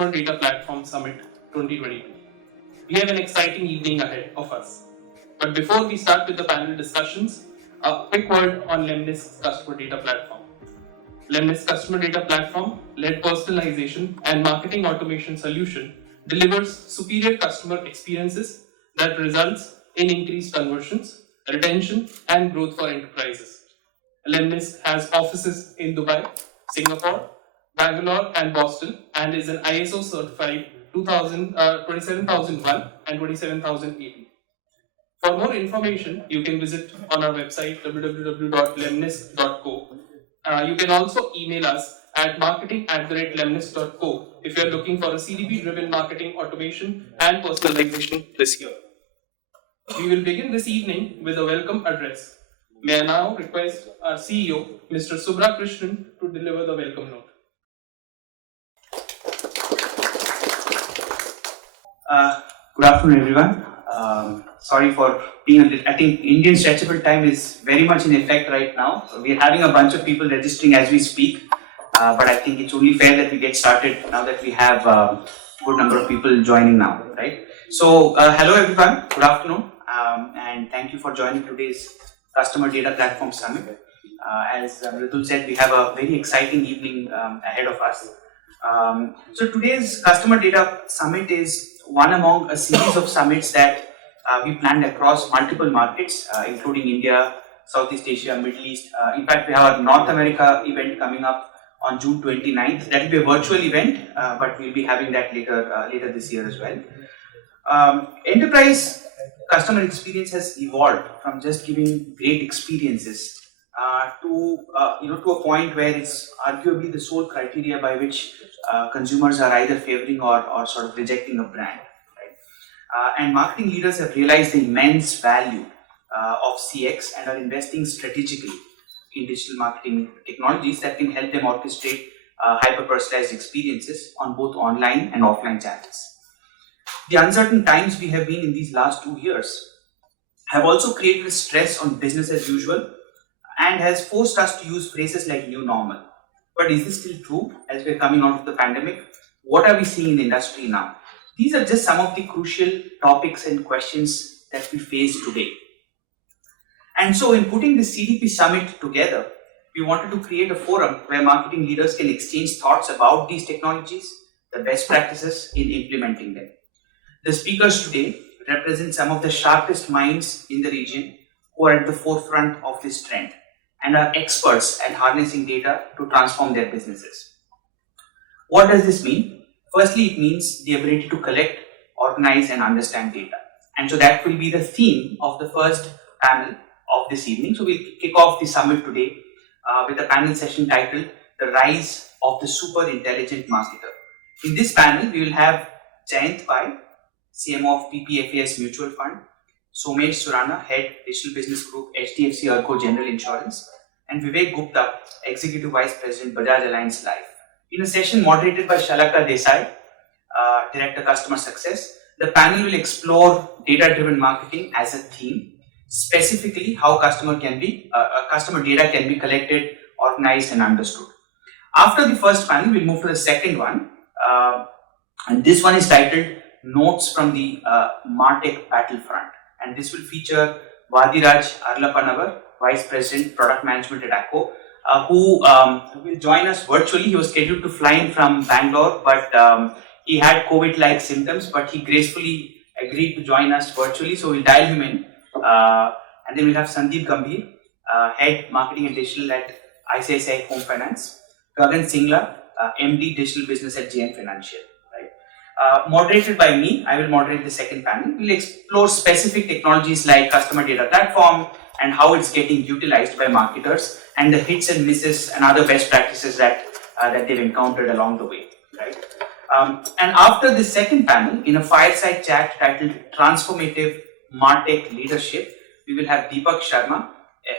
Customer Data Platform Summit 2022. We have an exciting evening ahead of us. But before we start with the panel discussions, a quick word on Lemnisk's Customer Data Platform. Lemnisk Customer Data Platform, led personalization and marketing automation solution, delivers superior customer experiences that results in increased conversions, retention, and growth for enterprises. Lemnisk has offices in Dubai, Singapore, Bangalore, and Boston, and is an ISO certified 27001 and 27080. For more information, you can visit on our website www.lemnisk.co. You can also email us at marketing@lemnisk.co if you are looking for a CDP-driven marketing automation and personalization this year. We will begin this evening with a welcome address. May I now request our CEO, Mr. Subra Krishnan, to deliver the welcome note. Good afternoon, everyone. Sorry for being a little. I think Indian stretchable time is very much in effect right now. We are having a bunch of people registering as we speak, but I think it's only fair that we get started now that we have a good number of people joining now, right? So, hello everyone. Good afternoon, and thank you for joining today's Customer Data Platform Summit. As Ritul said, we have a very exciting evening ahead of us. So today's Customer Data Summit is one among a series of summits that we planned across multiple markets, including India, Southeast Asia, Middle East. In fact, we have a North America event coming up on June 29th. That will be a virtual event, but we'll be having that later this year as well. Enterprise customer experience has evolved from just giving great experiences to a point where it's arguably the sole criteria by which consumers are either favoring or sort of rejecting a brand. Right? And marketing leaders have realized the immense value of CX and are investing strategically in digital marketing technologies that can help them orchestrate hyper-personalized experiences on both online and offline channels. The uncertain times we have been in these last 2 years have also created a stress on business as usual and has forced us to use phrases like new normal. But is this still true as we're coming out of the pandemic? What are we seeing in the industry now? These are just some of the crucial topics and questions that we face today. And so in putting the CDP Summit together, we wanted to create a forum where marketing leaders can exchange thoughts about these technologies, the best practices in implementing them. The speakers today represent some of the sharpest minds in the region who are at the forefront of this trend and are experts at harnessing data to transform their businesses. What does this mean? Firstly, it means the ability to collect, organize, and understand data. And so that will be the theme of the first panel of this evening. So we'll kick off the summit today with a panel session titled The Rise of the Super Intelligent Marketer. In this panel, we will have Jayant Pai, CMO of PPFAS Mutual Fund, Somesh Surana, Head Digital Business Group, HDFC ERGO General Insurance, and Vivek Gupta, Executive Vice President, Bajaj Allianz Life. In a session moderated by Shalaka Desai, Director Customer Success, the panel will explore data-driven marketing as a theme, specifically how customer data can be collected, organized, and understood. After the first panel, we'll move to the second one, and this one is titled Notes from the Martech Battlefront. And this will feature Vadiraj Arlapanavar, Vice President, Product Management at ACO, who will join us virtually. He was scheduled to fly in from Bangalore, but he had COVID-like symptoms, but he gracefully agreed to join us virtually. So we'll dial him in. And then we'll have Sandeep Gambhir, Head Marketing and Digital at ICICI Home Finance, Gagan Singla, MD Digital Business at JM Financial. Moderated by me, I will moderate the second panel. We'll explore specific technologies like Customer Data Platform and how it's getting utilized by marketers and the hits and misses and other best practices that they've encountered along the way. Right? And after the second panel, in a fireside chat titled Transformative Martech Leadership, we will have Deepak Sharma,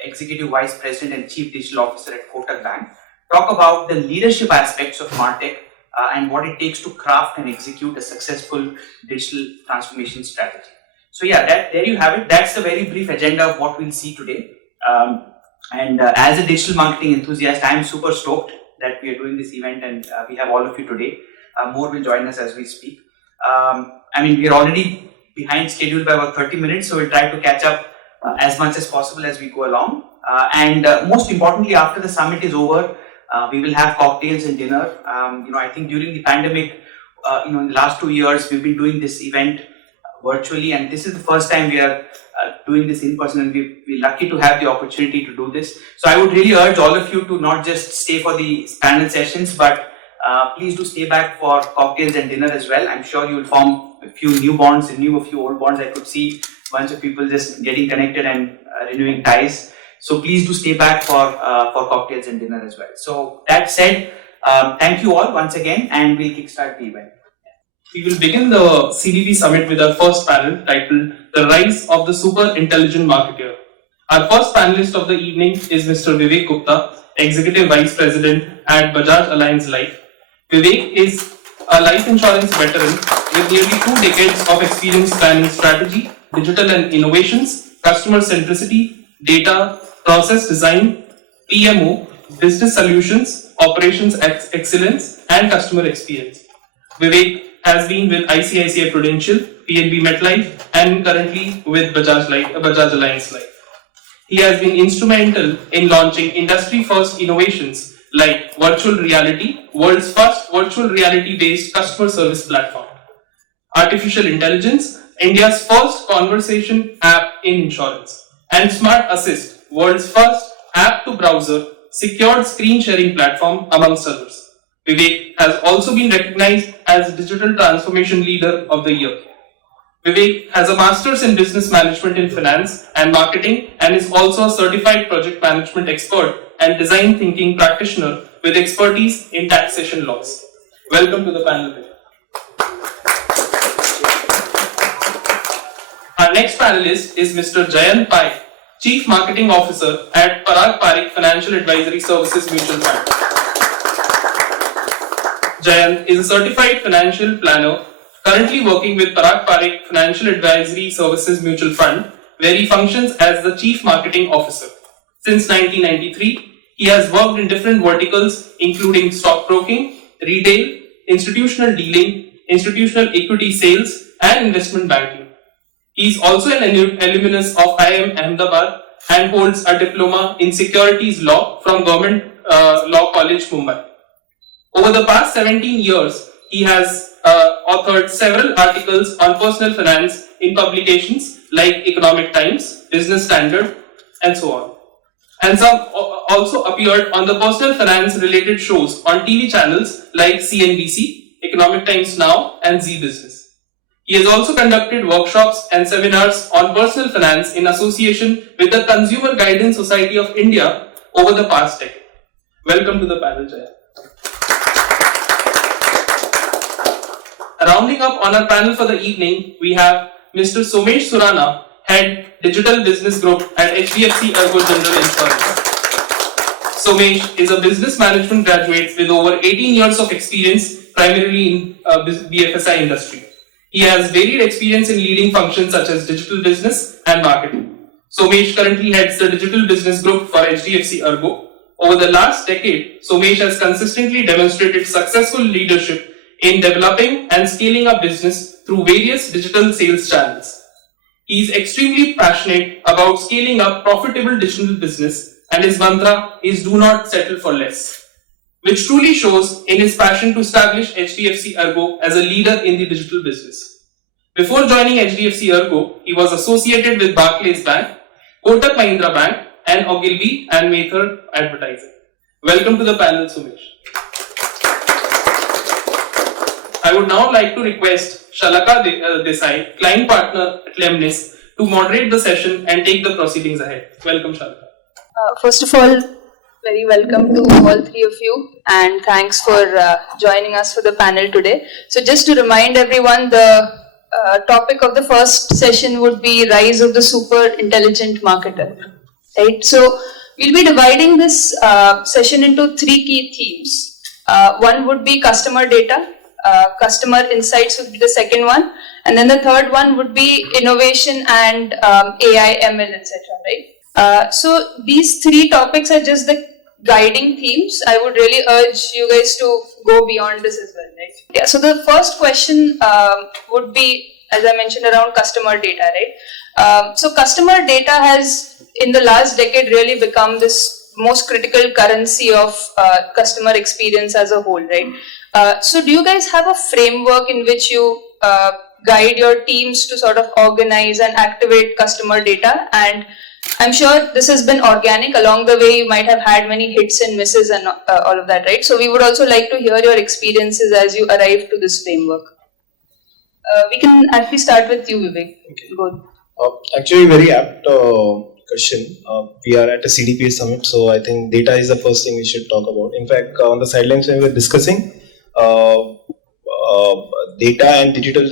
Executive Vice President and Chief Digital Officer at Kotak Bank, talk about the leadership aspects of Martech and what it takes to craft and execute a successful digital transformation strategy. So yeah, there you have it. That's the very brief agenda of what we'll see today. As a digital marketing enthusiast, I am super stoked that we are doing this event and we have all of you today. more will join us as we speak. We're already behind schedule by about 30 minutes, so we'll try to catch up as much as possible as we go along. And most importantly, after the summit is over, we will have cocktails and dinner. I think during the pandemic, in the last 2 years, we've been doing this event virtually, and this is the first time we are doing this in person, and we're lucky to have the opportunity to do this. So I would really urge all of you to not just stay for the panel sessions, but please do stay back for cocktails and dinner as well. I'm sure you will form a few new bonds and a few old bonds. I could see a bunch of people just getting connected and renewing ties. So please do stay back for cocktails and dinner as well. So that said, thank you all once again, and we'll kickstart the event. We will begin the CDP Summit with our first panel titled The Rise of the Super Intelligent Marketer. Our first panelist of the evening is Mr. Vivek Gupta, Executive Vice President at Bajaj Allianz Life. Vivek is a life insurance veteran with nearly 2 decades of experience spanning strategy, digital and innovations, customer centricity, data, process design, PMO, business solutions, operations excellence, and customer experience. Vivek has been with ICICI Prudential, PNB MetLife, and currently with Bajaj Allianz Life. He has been instrumental in launching industry-first innovations like virtual reality, world's first virtual reality-based customer service platform, artificial intelligence, India's first conversation app in insurance, and Smart Assist, world's first app-to-browser secured screen-sharing platform, amongst others. Vivek has also been recognized as Digital Transformation Leader of the Year. Vivek has a Master's in Business Management in Finance and Marketing and is also a Certified Project Management Expert and Design Thinking Practitioner with expertise in taxation laws. Welcome to the panel, Vivek. Our next panelist is Mr. Jayant Pai, Chief Marketing Officer at Parag Parikh Financial Advisory Services Mutual Fund. Jayant is a certified financial planner currently working with Parag Parikh Financial Advisory Services Mutual Fund, where he functions as the Chief Marketing Officer. Since 1993, he has worked in different verticals including stockbroking, retail, institutional dealing, institutional equity sales, and investment banking. He is also an alumnus of IIM Ahmedabad and holds a diploma in securities law from Government Law College, Mumbai. Over the past 17 years, he has authored several articles on personal finance in publications like Economic Times, Business Standard, and so on. And some also appeared on the personal finance related shows on TV channels like CNBC, Economic Times Now, and Zee Business. He has also conducted workshops and seminars on personal finance in association with the Consumer Guidance Society of India over the past decade. Welcome to the panel, Jaya. Rounding up on our panel for the evening, we have Mr. Somesh Surana, Head Digital Business Group at HDFC Ergo General Insurance. Somesh is a business management graduate with over 18 years of experience, primarily in BFSI industry. He has varied experience in leading functions such as digital business and marketing. Somesh currently heads the Digital Business Group for HDFC Ergo. Over the last decade, Somesh has consistently demonstrated successful leadership in developing and scaling up business through various digital sales channels. He is extremely passionate about scaling up profitable digital business, and his mantra is do not settle for less, which truly shows in his passion to establish HDFC Ergo as a leader in the digital business. Before joining HDFC Ergo, he was associated with Barclays Bank, Kotak Mahindra Bank, and Ogilvy and Mather Advertising. Welcome to the panel, Somesh. I would now like to request Shalaka Desai, client partner at Lemnisk, to moderate the session and take the proceedings ahead. Welcome, Shalaka. First of all, very welcome to all three of you, and thanks for joining us for the panel today. So just to remind everyone, the topic of the first session would be Rise of the Super Intelligent Marketer. Right? So we'll be dividing this session into 3 key themes. One would be customer data. Customer insights would be the second one, and then the third one would be innovation and AI, ML, etc. Right? So these 3 topics are just the guiding themes, I would really urge you guys to go beyond this as well, right? Yeah, so the first question would be, as I mentioned, around customer data, right? So customer data has, in the last decade, really become this most critical currency of customer experience as a whole, right? So do you guys have a framework in which you guide your teams to sort of organize and activate customer data? And I'm sure this has been organic. Along the way, you might have had many hits and misses and all of that, right? So we would also like to hear your experiences as you arrive to this framework. We can actually start with you, Vivek. Okay. Go. Actually, very apt question. We are at a CDPA summit, so I think data is the first thing we should talk about. In fact, on the sidelines when we were discussing, data and digital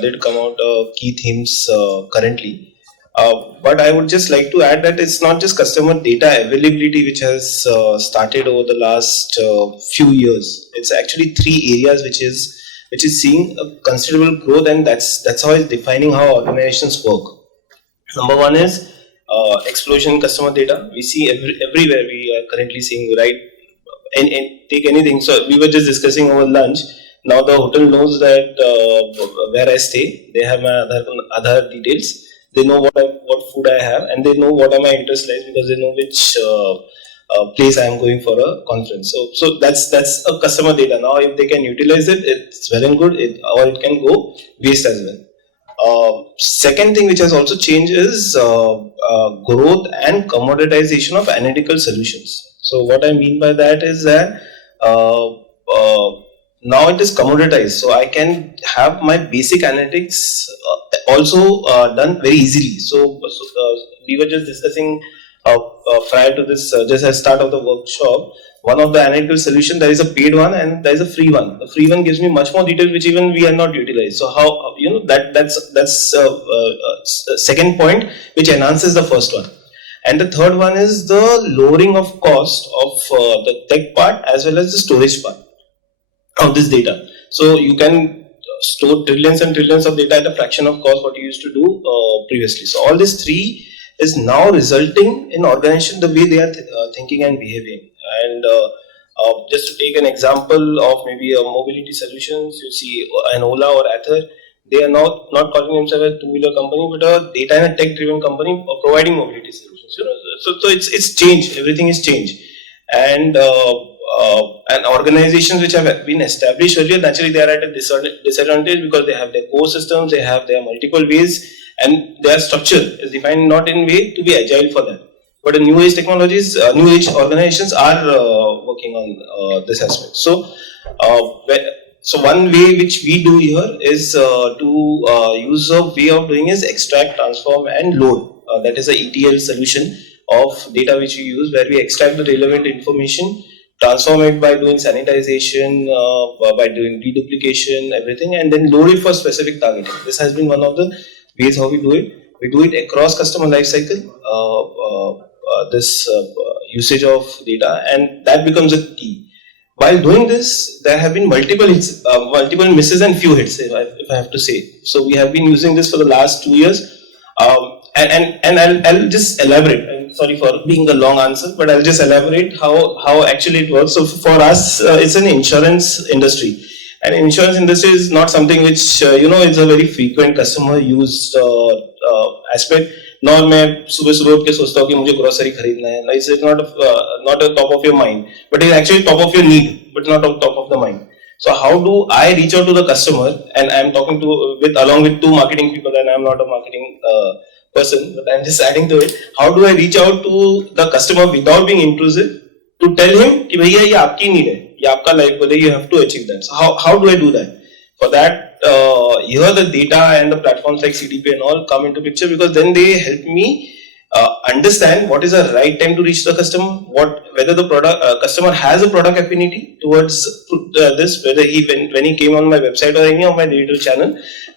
did come out key themes currently. But I would just like to add that it's not just customer data availability which has started over the last few years. It's actually three areas which is seeing a considerable growth, and that's how it's defining how organizations work. Number one is explosion in customer data. We see everywhere. We are currently seeing, right? And take anything. So we were just discussing over lunch. Now the hotel knows that where I stay. They have my Aadhaar details. They know what food I have, and they know what are my interest lies because they know which place I am going for a conference. So that's a customer data. Now if they can utilize it, it's well and good. Or it can go waste as well. Second thing which has also changed is growth and commoditization of analytical solutions. So what I mean by that is that now it is commoditized. So I can have my basic analytics also done very easily. So we were just discussing prior to this, just at start of the workshop, one of the analytical solution, there is a paid one and there is a free one. The free one gives me much more detail which even we are not utilized. So how, that's second point which enhances the first one. And the third one is the lowering of cost of the tech part as well as the storage part of this data. So you can store trillions and trillions of data at a fraction of cost what you used to do previously. So all these three is now resulting in organization the way they are thinking and behaving. And just to take an example of maybe a mobility solutions, you see an Ola or Ather, they are not calling themselves a two-wheeler company, but a data and a tech-driven company providing mobility solutions. So it's changed. Everything is changed, and organizations which have been established earlier, naturally they are at a disadvantage because they have their core systems, they have their multiple ways, and their structure is defined not in way to be agile for that. But the new age technologies, new age organizations are working on this aspect. So one way which we do here is to use a way of doing is extract, transform, and load. That is a ETL solution of data which we use, where we extract the relevant information, transform it by doing sanitization, by doing deduplication, everything, and then load it for specific targeting. This has been one of the ways how we do it. We do it across customer lifecycle. This usage of data, and that becomes a key. While doing this, there have been multiple misses and few hits, if I have to say. So we have been using this for the last 2 years, and I'll just elaborate. I'm sorry for being a long answer, but I'll just elaborate how actually it works. So for us, it's an insurance industry, and insurance industry is not something which is a very frequent customer used aspect. Nor मैं सुबह सुबह उठ के सोचता हूँ कि मुझे grocery खरीदना है. It's not a top of your mind, but it's actually top of your need, but not on top of the mind. So how do I reach out to the customer? And I'm talking along with two marketing people, and I'm not a marketing person, but I'm just adding to it. How do I reach out to the customer without being intrusive to tell him कि भैया ये आपकी need है, ये आपका life goal है, you have to achieve that. So how do I do that? For that, here the data and the platforms like CDP and all come into picture, because then they help me understand what is the right time to reach the customer, whether the product customer has a product affinity towards this, whether when he came on my website or any of my digital channel,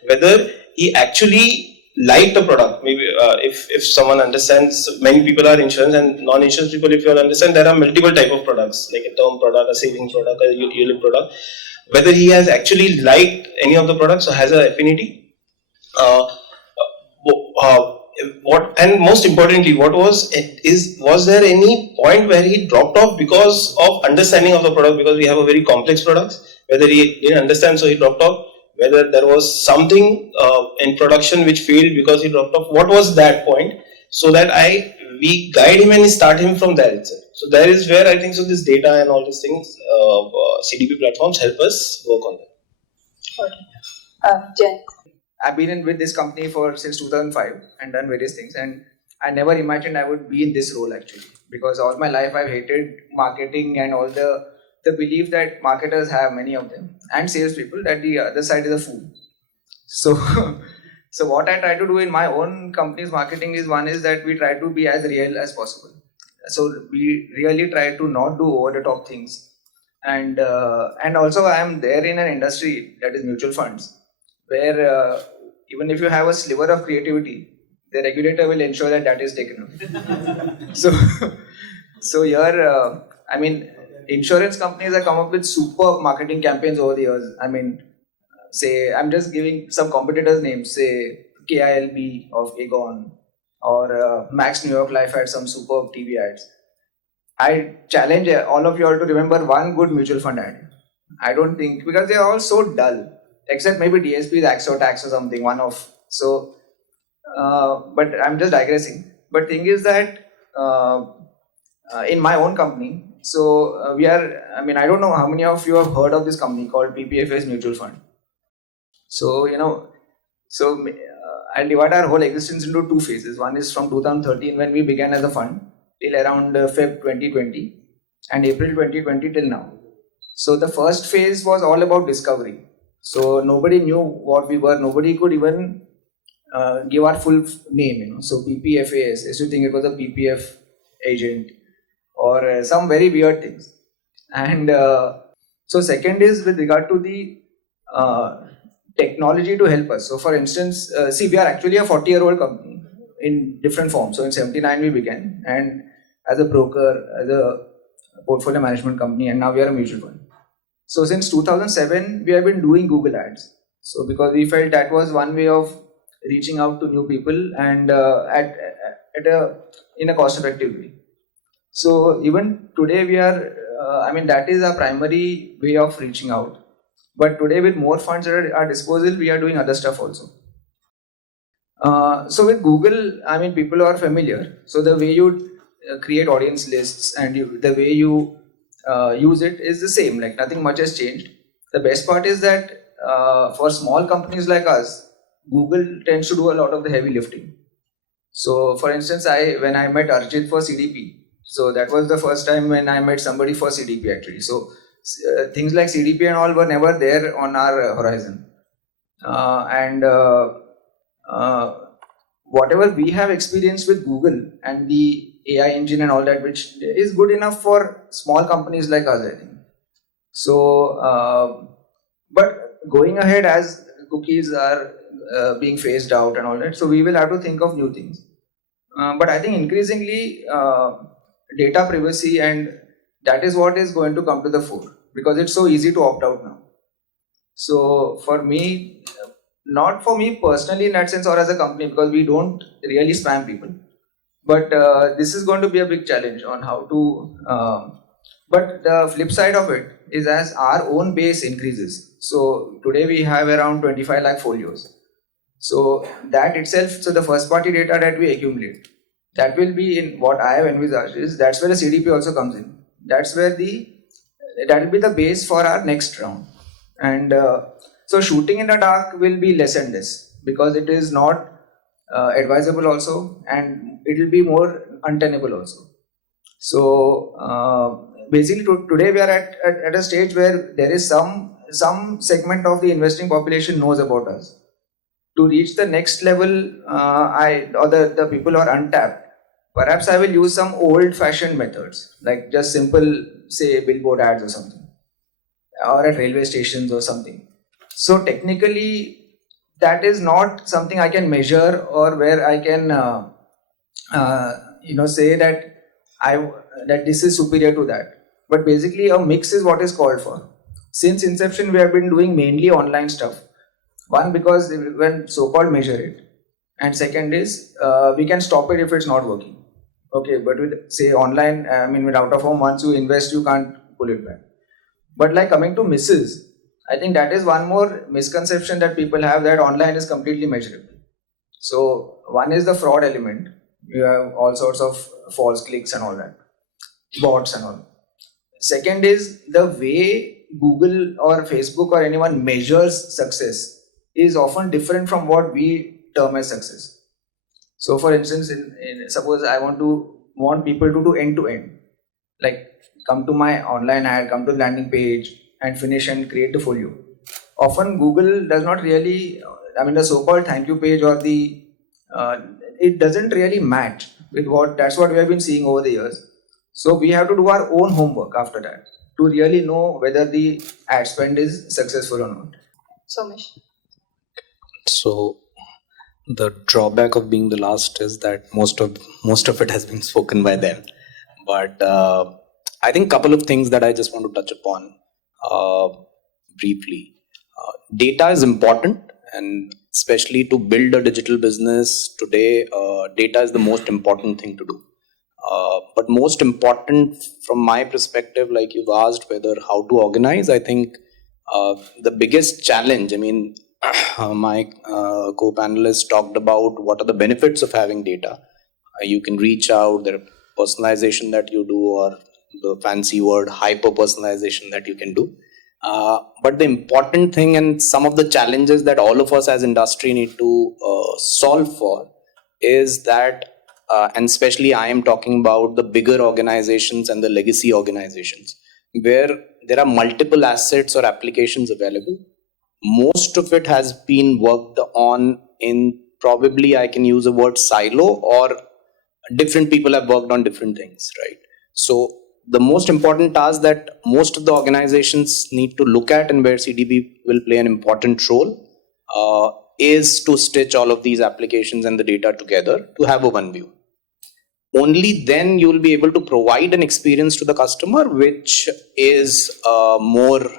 whether he actually liked the product. Maybe if someone understands, many people are insurance and non-insurance people, if you all understand, there are multiple type of products, like a term product, a savings product, a ULIP product. Whether he has actually liked any of the products or has an affinity. and most importantly, was there any point where he dropped off because of understanding of the product? Because we have a very complex products. Whether he didn't understand, so he dropped off. Whether there was something in production which failed because he dropped off. What was that point? So that we guide him and start him from there itself. So there is where I think so. This data and all these things, CDP platforms help us work on that. Jen. I've been with this company since 2005 and done various things, and I never imagined I would be in this role actually, because all my life I've hated marketing and all the belief that marketers have, many of them, and salespeople, that the other side is a fool. So so what I try to do in my own company's marketing is, one is that we try to be as real as possible. So we really try to not do over the top things, and also I am there in an industry that is mutual funds, where even if you have a sliver of creativity, the regulator will ensure that is taken away. So here, I mean, insurance companies have come up with super marketing campaigns over the years. I mean, say, I'm just giving some competitors' names, say KILB of Aegon, or Max New York Life had some superb TV ads. I challenge all of you all to remember one good mutual fund ad. I don't think, because they are all so dull. Except maybe DSP's Axo Tax or something, one off. So, but I'm just digressing. But thing is that in my own company, so we are, I mean, I don't know how many of you have heard of this company called PPFA's Mutual Fund. So, I'll divide our whole existence into two phases. One is from 2013, when we began as a fund, till around Feb 2020, and April 2020 till now. So the first phase was all about discovery. So nobody knew what we were. Nobody could even give our full name. So PPFAS, used to think it was a PPF agent or some very weird things. And so second is with regard to the technology to help us. So for instance, we are actually a 40-year-old company in different forms. So in 79 we began, and as a broker, as a portfolio management company, and now we are a mutual fund. So since 2007, we have been doing Google ads. So because we felt that was one way of reaching out to new people, and in a cost-effective way. So even today we are, that is our primary way of reaching out. But today, with more funds at our disposal, we are doing other stuff also. So with Google, people are familiar. So the way you create audience lists and the way you use it is the same, like nothing much has changed. The best part is that for small companies like us, Google tends to do a lot of the heavy lifting. So for instance, when I met Arjit for CDP, so that was the first time when I met somebody for CDP actually. So things like CDP and all were never there on our horizon. Whatever we have experienced with Google and the AI engine and all that, which is good enough for small companies like us, I think. So, but going ahead, as cookies are being phased out and all that, so we will have to think of new things. But I think increasingly data privacy, and that is what is going to come to the fore, because it's so easy to opt out now. So for me, not for me personally in that sense or as a company, because we don't really spam people. But this is going to be a big challenge on how to. But the flip side of it is, as our own base increases. So today we have around 25 lakh folios. So that itself, so the first party data that we accumulate, that will be in what I have envisaged is, that's where the CDP also comes in. That's where that will be the base for our next round. And so shooting in the dark will be less and less, because it is not advisable also, and it will be more untenable also. So basically today we are at a stage where there is some segment of the investing population knows about us. To reach the next level, the people who are untapped, perhaps I will use some old-fashioned methods, like just simple, say, billboard ads or something, or at railway stations or something. So technically, that is not something I can measure, or where I can, say that this is superior to that. But basically, a mix is what is called for. Since inception, we have been doing mainly online stuff. One, because when so-called measure it, and second is we can stop it if it's not working. Okay, but with say online, I mean with out of home, once you invest, you can't pull it back. But like coming to misses, I think that is one more misconception that people have, that online is completely measurable. So one is the fraud element. You have all sorts of false clicks and all that, bots and all. Second is the way Google or Facebook or anyone measures success is often different from what we term as success. So for instance, suppose I want people to do end to end, like come to my online ad, come to the landing page and finish and create the folio. Often Google does not really, I mean the so-called thank you page or the, it doesn't really match with that's what we have been seeing over the years. So we have to do our own homework after that to really know whether the ad spend is successful or not. Somesh. So the drawback of being the last is that most of it has been spoken by them. But I think a couple of things that I just want to touch upon briefly. Data is important, and especially to build a digital business today, data is the most important thing to do. But most important from my perspective, like you've asked whether how to organize, I think the biggest challenge, I mean, my co-panelists talked about what are the benefits of having data. You can reach out, there are personalization that you do, or the fancy word hyper personalization that you can do. But the important thing and some of the challenges that all of us as industry need to solve for is that, and especially I am talking about the bigger organizations and the legacy organizations, where there are multiple assets or applications available. Most of it has been worked on in, probably I can use a word, silo, or different people have worked on different things, right? So the most important task that most of the organizations need to look at, and where CDP will play an important role, is to stitch all of these applications and the data together to have a one view. Only then you will be able to provide an experience to the customer which is more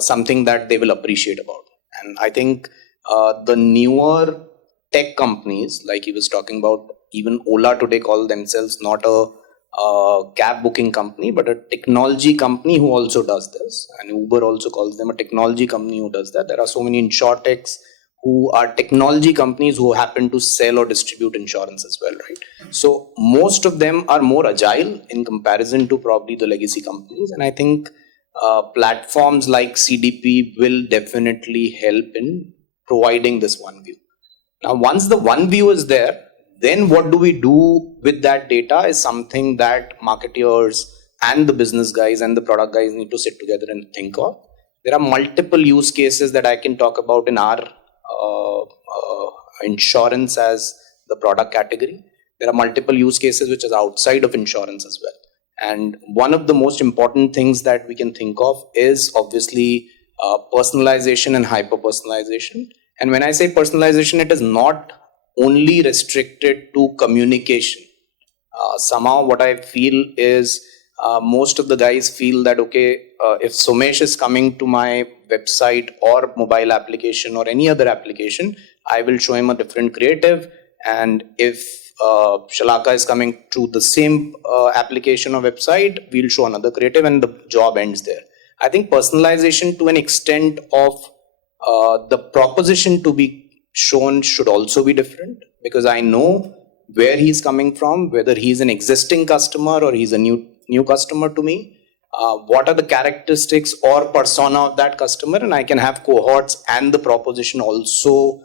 something that they will appreciate about. And I think the newer tech companies, like he was talking about, even Ola today call themselves not a cab booking company, but a technology company who also does this. And Uber also calls them a technology company who does that. There are so many insurtechs who are technology companies who happen to sell or distribute insurance as well, right? So most of them are more agile in comparison to probably the legacy companies. And I think platforms like CDP will definitely help in providing this one view. Now, once the one view is there, then what do we do with that data is something that marketeers and the business guys and the product guys need to sit together and think of. There are multiple use cases that I can talk about in our insurance as the product category. There are multiple use cases which is outside of insurance as well. And one of the most important things that we can think of is obviously personalization and hyper personalization. And when I say personalization, it is not only restricted to communication. Somehow what I feel is most of the guys feel that, okay, if Somesh is coming to my website or mobile application or any other application, I will show him a different creative. And if Shalaka is coming to the same application or website, we'll show another creative, and the job ends there. I think personalization to an extent of the proposition to be shown should also be different, because I know where he's coming from, whether he's an existing customer or he's a new customer to me, what are the characteristics or persona of that customer, and I can have cohorts and the proposition also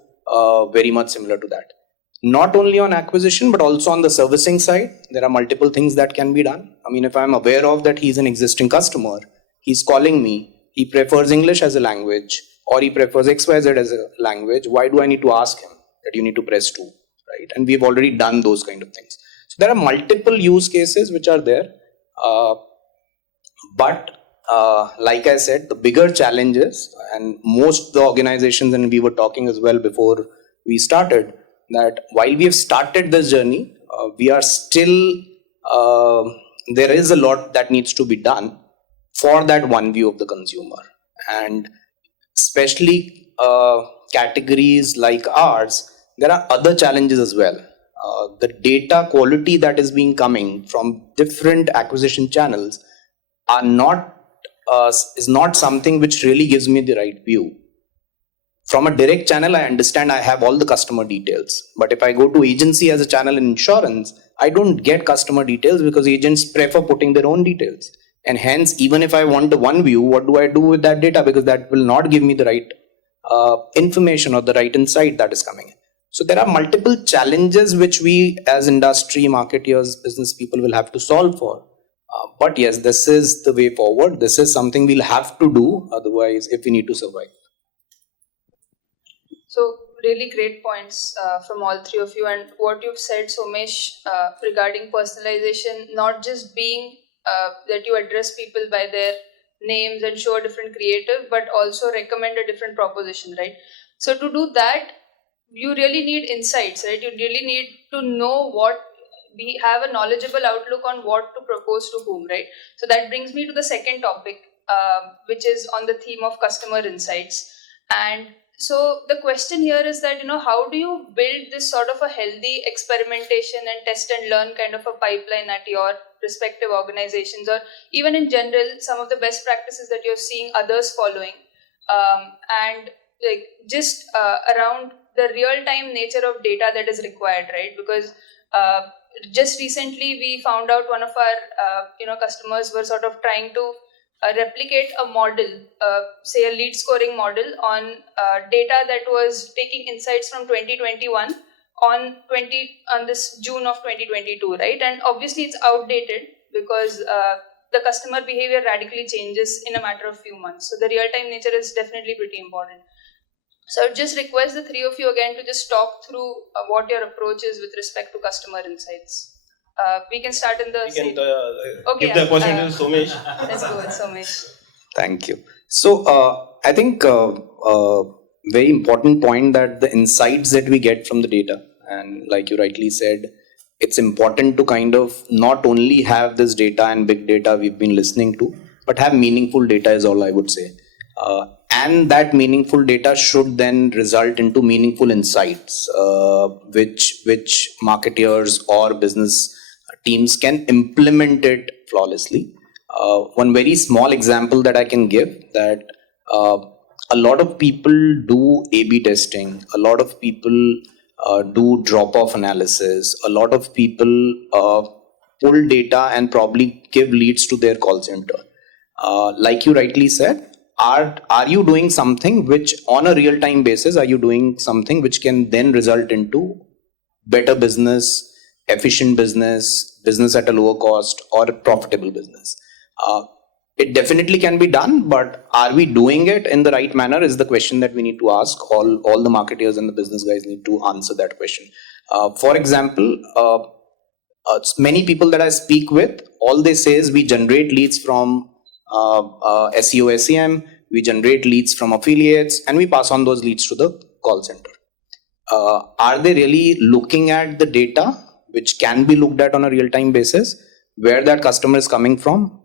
very much similar to that. Not only on acquisition, but also on the servicing side, there are multiple things that can be done. I mean, if I'm aware of that he's an existing customer, he's calling me, he prefers English as a language, or he prefers XYZ as a language, why do I need to ask him that you need to press 2, right? And we've already done those kind of things. So there are multiple use cases which are there. But like I said, the bigger challenges, and most of the organizations, and we were talking as well before we started, that while we have started this journey, we are still, there is a lot that needs to be done for that one view of the consumer. And especially categories like ours, there are other challenges as well. The data quality that is being coming from different acquisition channels are not is not something which really gives me the right view. From a direct channel, I understand I have all the customer details. But if I go to agency as a channel in insurance, I don't get customer details because agents prefer putting their own details. And hence, even if I want the one view, what do I do with that data? Because that will not give me the right information or the right insight that is coming in. So there are multiple challenges which we as industry, marketeers, business people will have to solve for. But yes, this is the way forward. This is something we'll have to do otherwise if we need to survive. So really great points from all three of you, and what you've said, Somesh, regarding personalization, not just being that you address people by their names and show a different creative, but also recommend a different proposition, right? So to do that, you really need insights, right? You really need to know we have a knowledgeable outlook on what to propose to whom, right? So that brings me to the second topic, which is on the theme of customer insights. And so the question here is that, how do you build this sort of a healthy experimentation and test and learn kind of a pipeline at your respective organizations, or even in general, some of the best practices that you're seeing others following, and like just around the real-time nature of data that is required, right? Because just recently we found out one of our customers were sort of trying to replicate a model, say a lead scoring model on data that was taking insights from 2021 on this June of 2022, right? And obviously it's outdated because the customer behavior radically changes in a matter of few months. So the real-time nature is definitely pretty important. So I would just request the three of you again to just talk through what your approach is with respect to customer insights. We can start in the... give the opportunity to Somesh. Let's go with Somesh. Thank you. So I think very important point that the insights that we get from the data, and like you rightly said, it's important to kind of not only have this data and big data we've been listening to, but have meaningful data is all I would say. And that meaningful data should then result into meaningful insights, which marketeers or business teams can implement it flawlessly. One very small example that I can give, that a lot of people do A/B testing, a lot of people do drop-off analysis, a lot of people pull data and probably give leads to their call center. Like you rightly said, are you doing something which on a real-time basis, are you doing something which can then result into better business, efficient business, business at a lower cost, or a profitable business? It definitely can be done, but are we doing it in the right manner is the question that we need to ask. All the marketers and the business guys need to answer that question. For example, many people that I speak with, all they say is we generate leads from SEO, SEM, we generate leads from affiliates, and we pass on those leads to the call center. Are they really looking at the data which can be looked at on a real-time basis, where that customer is coming from?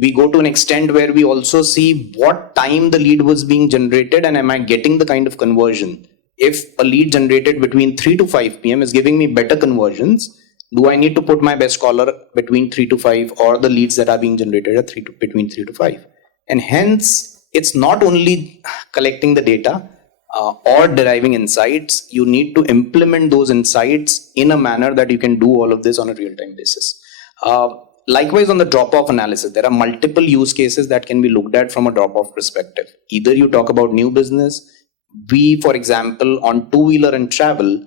We go to an extent where we also see what time the lead was being generated and am I getting the kind of conversion. If a lead generated between 3 to 5 p.m. is giving me better conversions, do I need to put my best caller between 3 to 5 or the leads that are being generated at between 3 to 5? And hence, it's not only collecting the data or deriving insights, you need to implement those insights in a manner that you can do all of this on a real-time basis. Likewise, on the drop-off analysis, there are multiple use cases that can be looked at from a drop-off perspective. Either you talk about new business. We, for example, on two-wheeler and travel,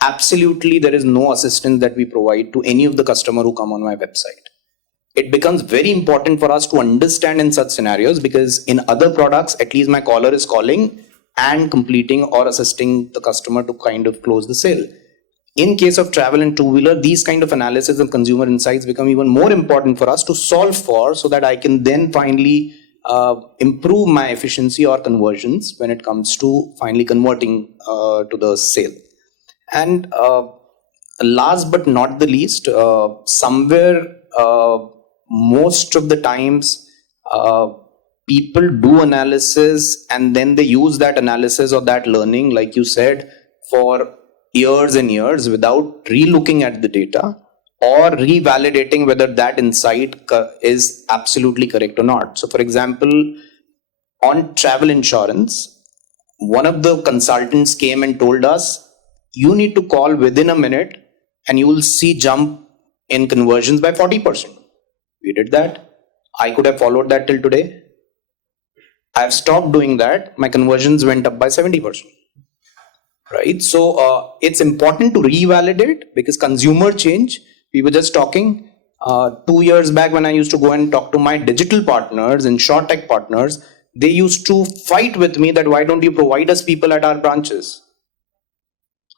absolutely there is no assistance that we provide to any of the customer who come on my website. It becomes very important for us to understand in such scenarios, because in other products, at least my caller is calling and completing or assisting the customer to kind of close the sale. In case of travel and two-wheeler, these kind of analysis and consumer insights become even more important for us to solve for, so that I can then finally improve my efficiency or conversions when it comes to finally converting to the sale. And last but not the least, somewhere most of the times people do analysis and then they use that analysis or that learning, like you said, for years and years without re-looking at the data or revalidating whether that insight is absolutely correct or not. So for example, on travel insurance, one of the consultants came and told us, you need to call within a minute and you will see jump in conversions by 40%. We did that. I could have followed that till today. I've stopped doing that. My conversions went up by 70%. Right? So it's important to revalidate because consumer change. We were just talking 2 years back when I used to go and talk to my digital partners, InsurTech partners. They used to fight with me that why don't you provide us people at our branches?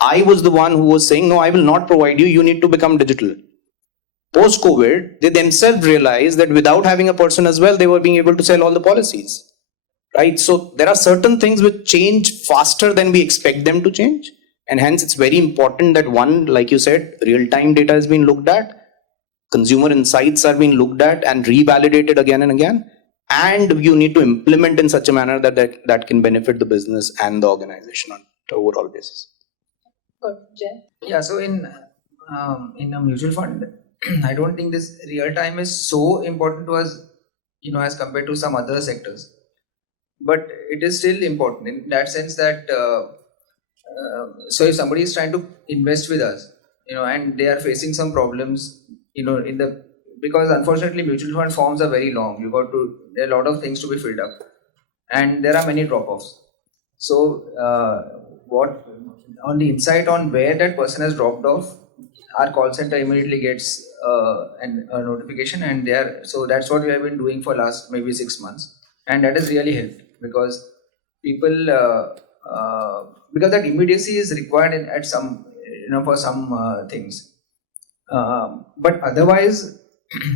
I was the one who was saying, no, I will not provide you. You need to become digital. Post-COVID, they themselves realized that without having a person as well, they were being able to sell all the policies. Right? So there are certain things which change faster than we expect them to change. And hence it's very important that one, like you said, real-time data has been looked at, consumer insights are being looked at and revalidated again and again. And you need to implement in such a manner that can benefit the business and the organization on the overall basis. Good, Jay. Yeah, so in a mutual fund, I don't think this real time is so important to us, as compared to some other sectors. But it is still important in that sense that so if somebody is trying to invest with us, and they are facing some problems, because unfortunately mutual fund forms are very long. There are a lot of things to be filled up, and there are many drop-offs. So what on the insight on where that person has dropped off, our call center immediately gets a notification, and so that's what we have been doing for last maybe 6 months, and that has really helped because people because that immediacy is required at some for some things. But otherwise,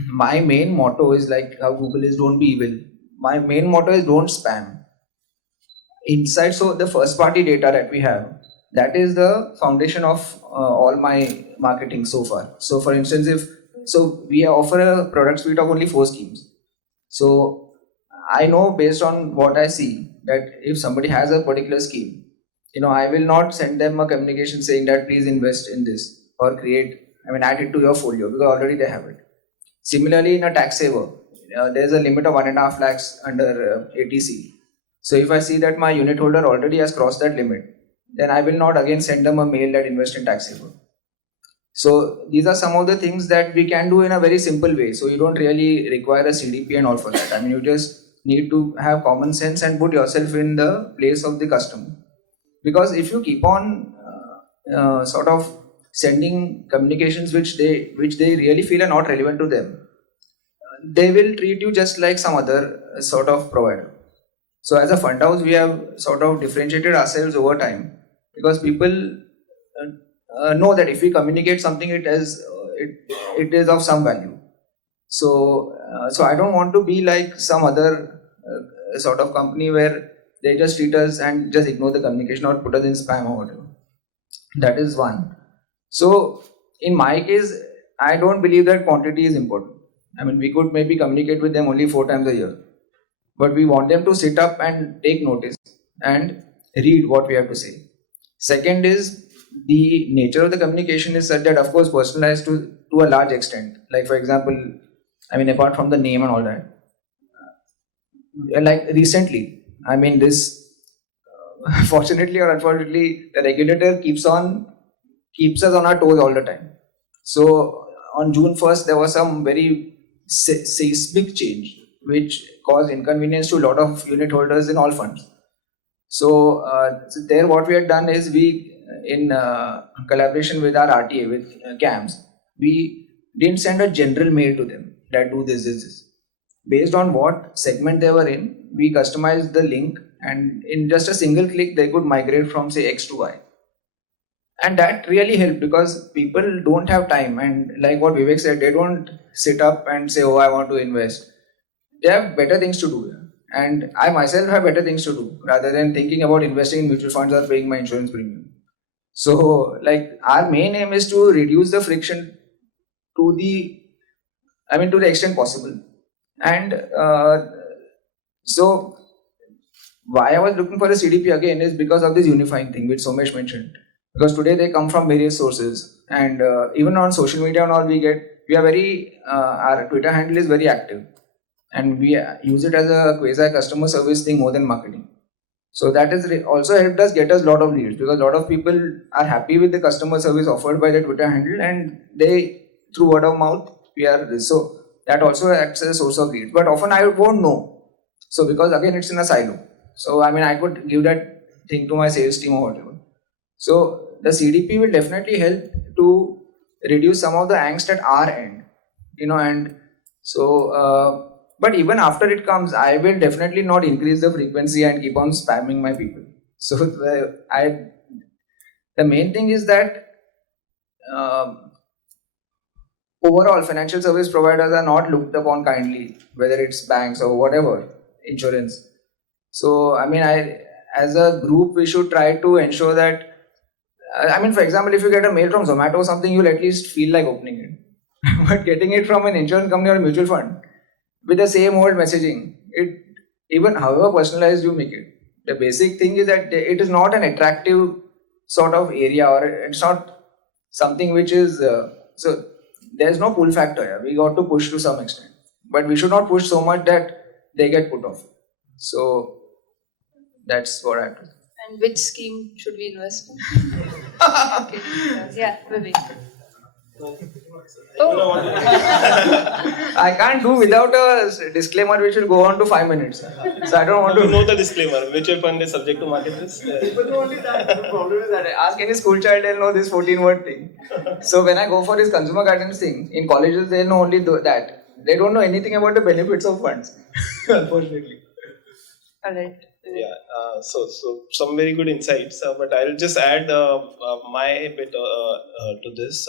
my main motto is like how Google is don't be evil. My main motto is don't spam. Inside, so the first party data that we have, that is the foundation of all my marketing so far. So for instance, we offer a product suite of only 4 schemes. So I know based on what I see that if somebody has a particular scheme, I will not send them a communication saying that please invest in this or add it to your folio because already they have it. Similarly, in a tax saver, there's a limit of 1.5 lakhs under ATC. So if I see that my unit holder already has crossed that limit, then I will not again send them a mail that invest in tax saver. So these are some of the things that we can do in a very simple way. So you don't really require a CDP and all for that. You just need to have common sense and put yourself in the place of the customer. Because if you keep on sort of sending communications which they really feel are not relevant to them, they will treat you just like some other sort of provider. So as a fund house, we have sort of differentiated ourselves over time because people know that if we communicate something, it is of some value. So I don't want to be like some other sort of company where they just treat us and just ignore the communication or put us in spam or whatever. That is one. So in my case, I don't believe that quantity is important. We could maybe communicate with them only 4 times a year, but we want them to sit up and take notice and read what we have to say. Second is the nature of the communication is such that, of course, personalized to a large extent. Like for example, apart from the name and all that, like recently, this fortunately or unfortunately, the regulator keeps us on our toes all the time. So on June 1st, there was some very seismic change which caused inconvenience to a lot of unit holders in all funds. So there what we had done is we, in collaboration with our RTA, with CAMS, we didn't send a general mail to them that do this. Based on what segment they were in, we customized the link, and in just a single click, they could migrate from say X to Y. And that really helped because people don't have time, and like what Vivek said, they don't sit up and say, oh, I want to invest. They have better things to do. And I myself have better things to do rather than thinking about investing in mutual funds or paying my insurance premium. So our main aim is to reduce the friction to the extent possible. And So why I was looking for a CDP again is because of this unifying thing which Somesh mentioned. Because today they come from various sources, and even on social media and all, we are very our Twitter handle is very active, and we use it as a quasi customer service thing more than marketing. So that has also helped us get us a lot of leads, because a lot of people are happy with the customer service offered by the Twitter handle, and they, through word of mouth, we are so that also acts as a source of leads. But often I won't know. So because again it's in a silo. So I mean I could give that thing to my sales team or whatever. So the CDP will definitely help to reduce some of the angst at our end, and so. But even after it comes, I will definitely not increase the frequency and keep on spamming my people. So the main thing is that overall financial service providers are not looked upon kindly, whether it's banks or whatever, insurance. So I mean, as a group we should try to ensure that. I mean, for example, if you get a mail from Zomato or something, you'll at least feel like opening it. But getting it from an insurance company or a mutual fund with the same old messaging, it even however personalized you make it, the basic thing is that it is not an attractive sort of area, or it's not something which is so there's no pull factor here. We got to push to some extent, but we should not push so much that they get put off. So that's what I have to say. And which scheme should we invest in? Okay. Yeah, Vivek. Oh. I can't do without a disclaimer which will go on to 5 minutes. So I don't want to. You know the disclaimer. Mutual fund is subject to market risk. People know only that. The problem is that ask any school child, they'll know this 14-word thing. So when I go for this consumer guidance thing, in colleges they'll know only that. They don't know anything about the benefits of funds. Unfortunately. Alright. Yeah, so some very good insights, but I'll just add my bit to this.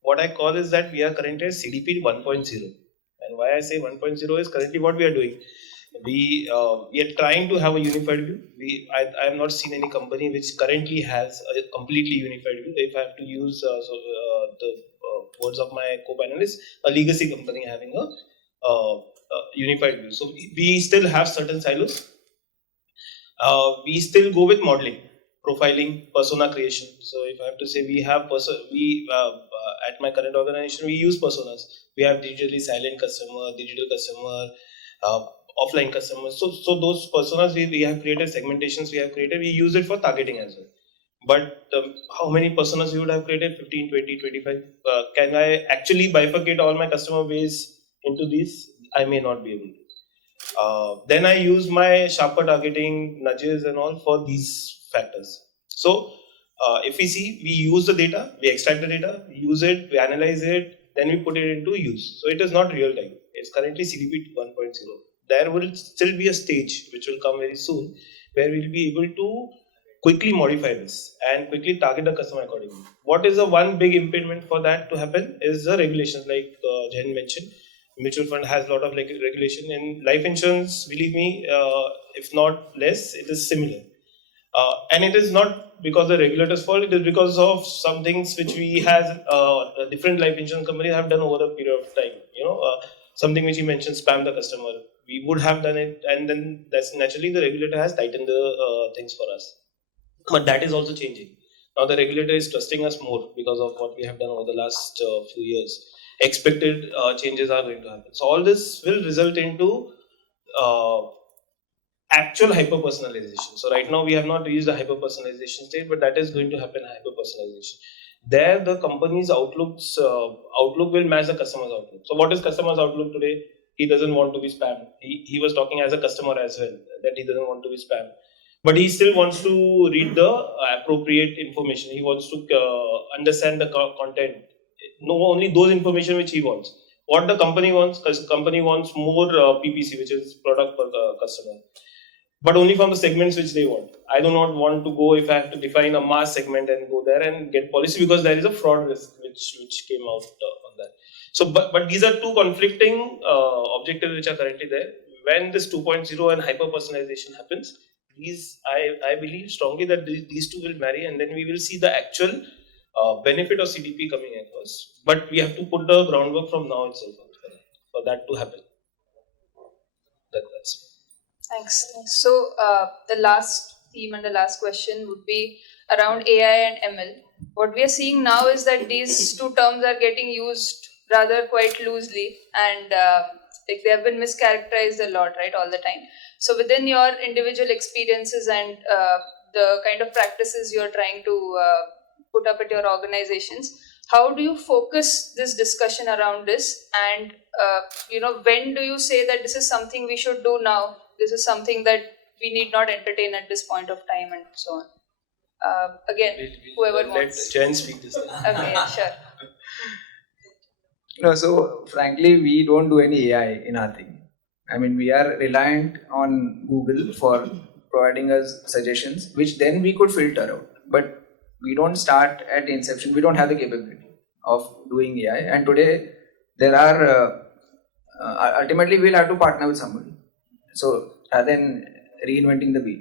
What I call is that we are currently at CDP 1.0, and why I say 1.0 is currently what we are doing. We are trying to have a unified view. I have not seen any company which currently has a completely unified view. If I have to use the words of my co-panelists, a legacy company having a unified view. So we still have certain silos. We still go with modeling, profiling, persona creation. So if I have to say, we have at my current organization we use personas. We have digitally silent customer, digital customer, offline customers. So those personas we have created, segmentations we have created. We use it for targeting as well. But how many personas you would have created? 15, 20, 25. Can I actually bifurcate all my customer base into these? I may not be able to. Then I use my sharper targeting, nudges and all for these factors. So if we see, we use the data, we extract the data, we use it, we analyze it, then we put it into use. So it is not real time. It's currently CDP 1.0. There will still be a stage which will come very soon where we'll be able to quickly modify this and quickly target the customer accordingly. What is the one big impediment for that to happen is the regulations, like Jen mentioned. Mutual fund has a lot of regulation. In life insurance, believe me, if not less, it is similar. And it is not because the regulator's fault, it is because of some things which we has different life insurance companies have done over a period of time. Something which you mentioned, spam the customer. We would have done it, and then that's naturally the regulator has tightened the things for us. But that is also changing. Now the regulator is trusting us more because of what we have done over the last few years. Expected changes are going to happen. So all this will result into actual hyper-personalization. So right now we have not reached the hyper-personalization state, but that is going to happen, hyper-personalization. There the company's outlook will match the customer's outlook. So what is customer's outlook today? He doesn't want to be spammed. He was talking as a customer as well, that he doesn't want to be spammed. But he still wants to read the appropriate information. He wants to understand the content. No, only those information which he wants. What the company wants, because company wants more PPC, which is product per customer, but only from the segments which they want. I do not want to go, if I have to define a mass segment and go there and get policy, because there is a fraud risk which came out on that. So, but these are two conflicting objectives which are currently there. When this 2.0 and hyper personalization happens, I believe strongly that these two will marry, and then we will see the actual benefit of CDP coming across. But we have to put the groundwork from now itself for that to happen. That's Thanks. So the last theme and the last question would be around AI and ML. What we are seeing now is that these two terms are getting used rather quite loosely, and like they have been mischaracterized a lot, right, all the time. So within your individual experiences and the kind of practices you're trying to put up at your organizations, how do you focus this discussion around this, and when do you say that this is something we should do now, this is something that we need not entertain at this point of time, and so on? Again, whoever let wants. Jen speak this time. Okay, yeah, sure. No, so frankly, we don't do any AI in our thing. I mean, we are reliant on Google for providing us suggestions, which then we could filter out. But we don't start at the inception. We don't have the capability of doing AI. And today, there are ultimately we'll have to partner with somebody. So rather than reinventing the wheel.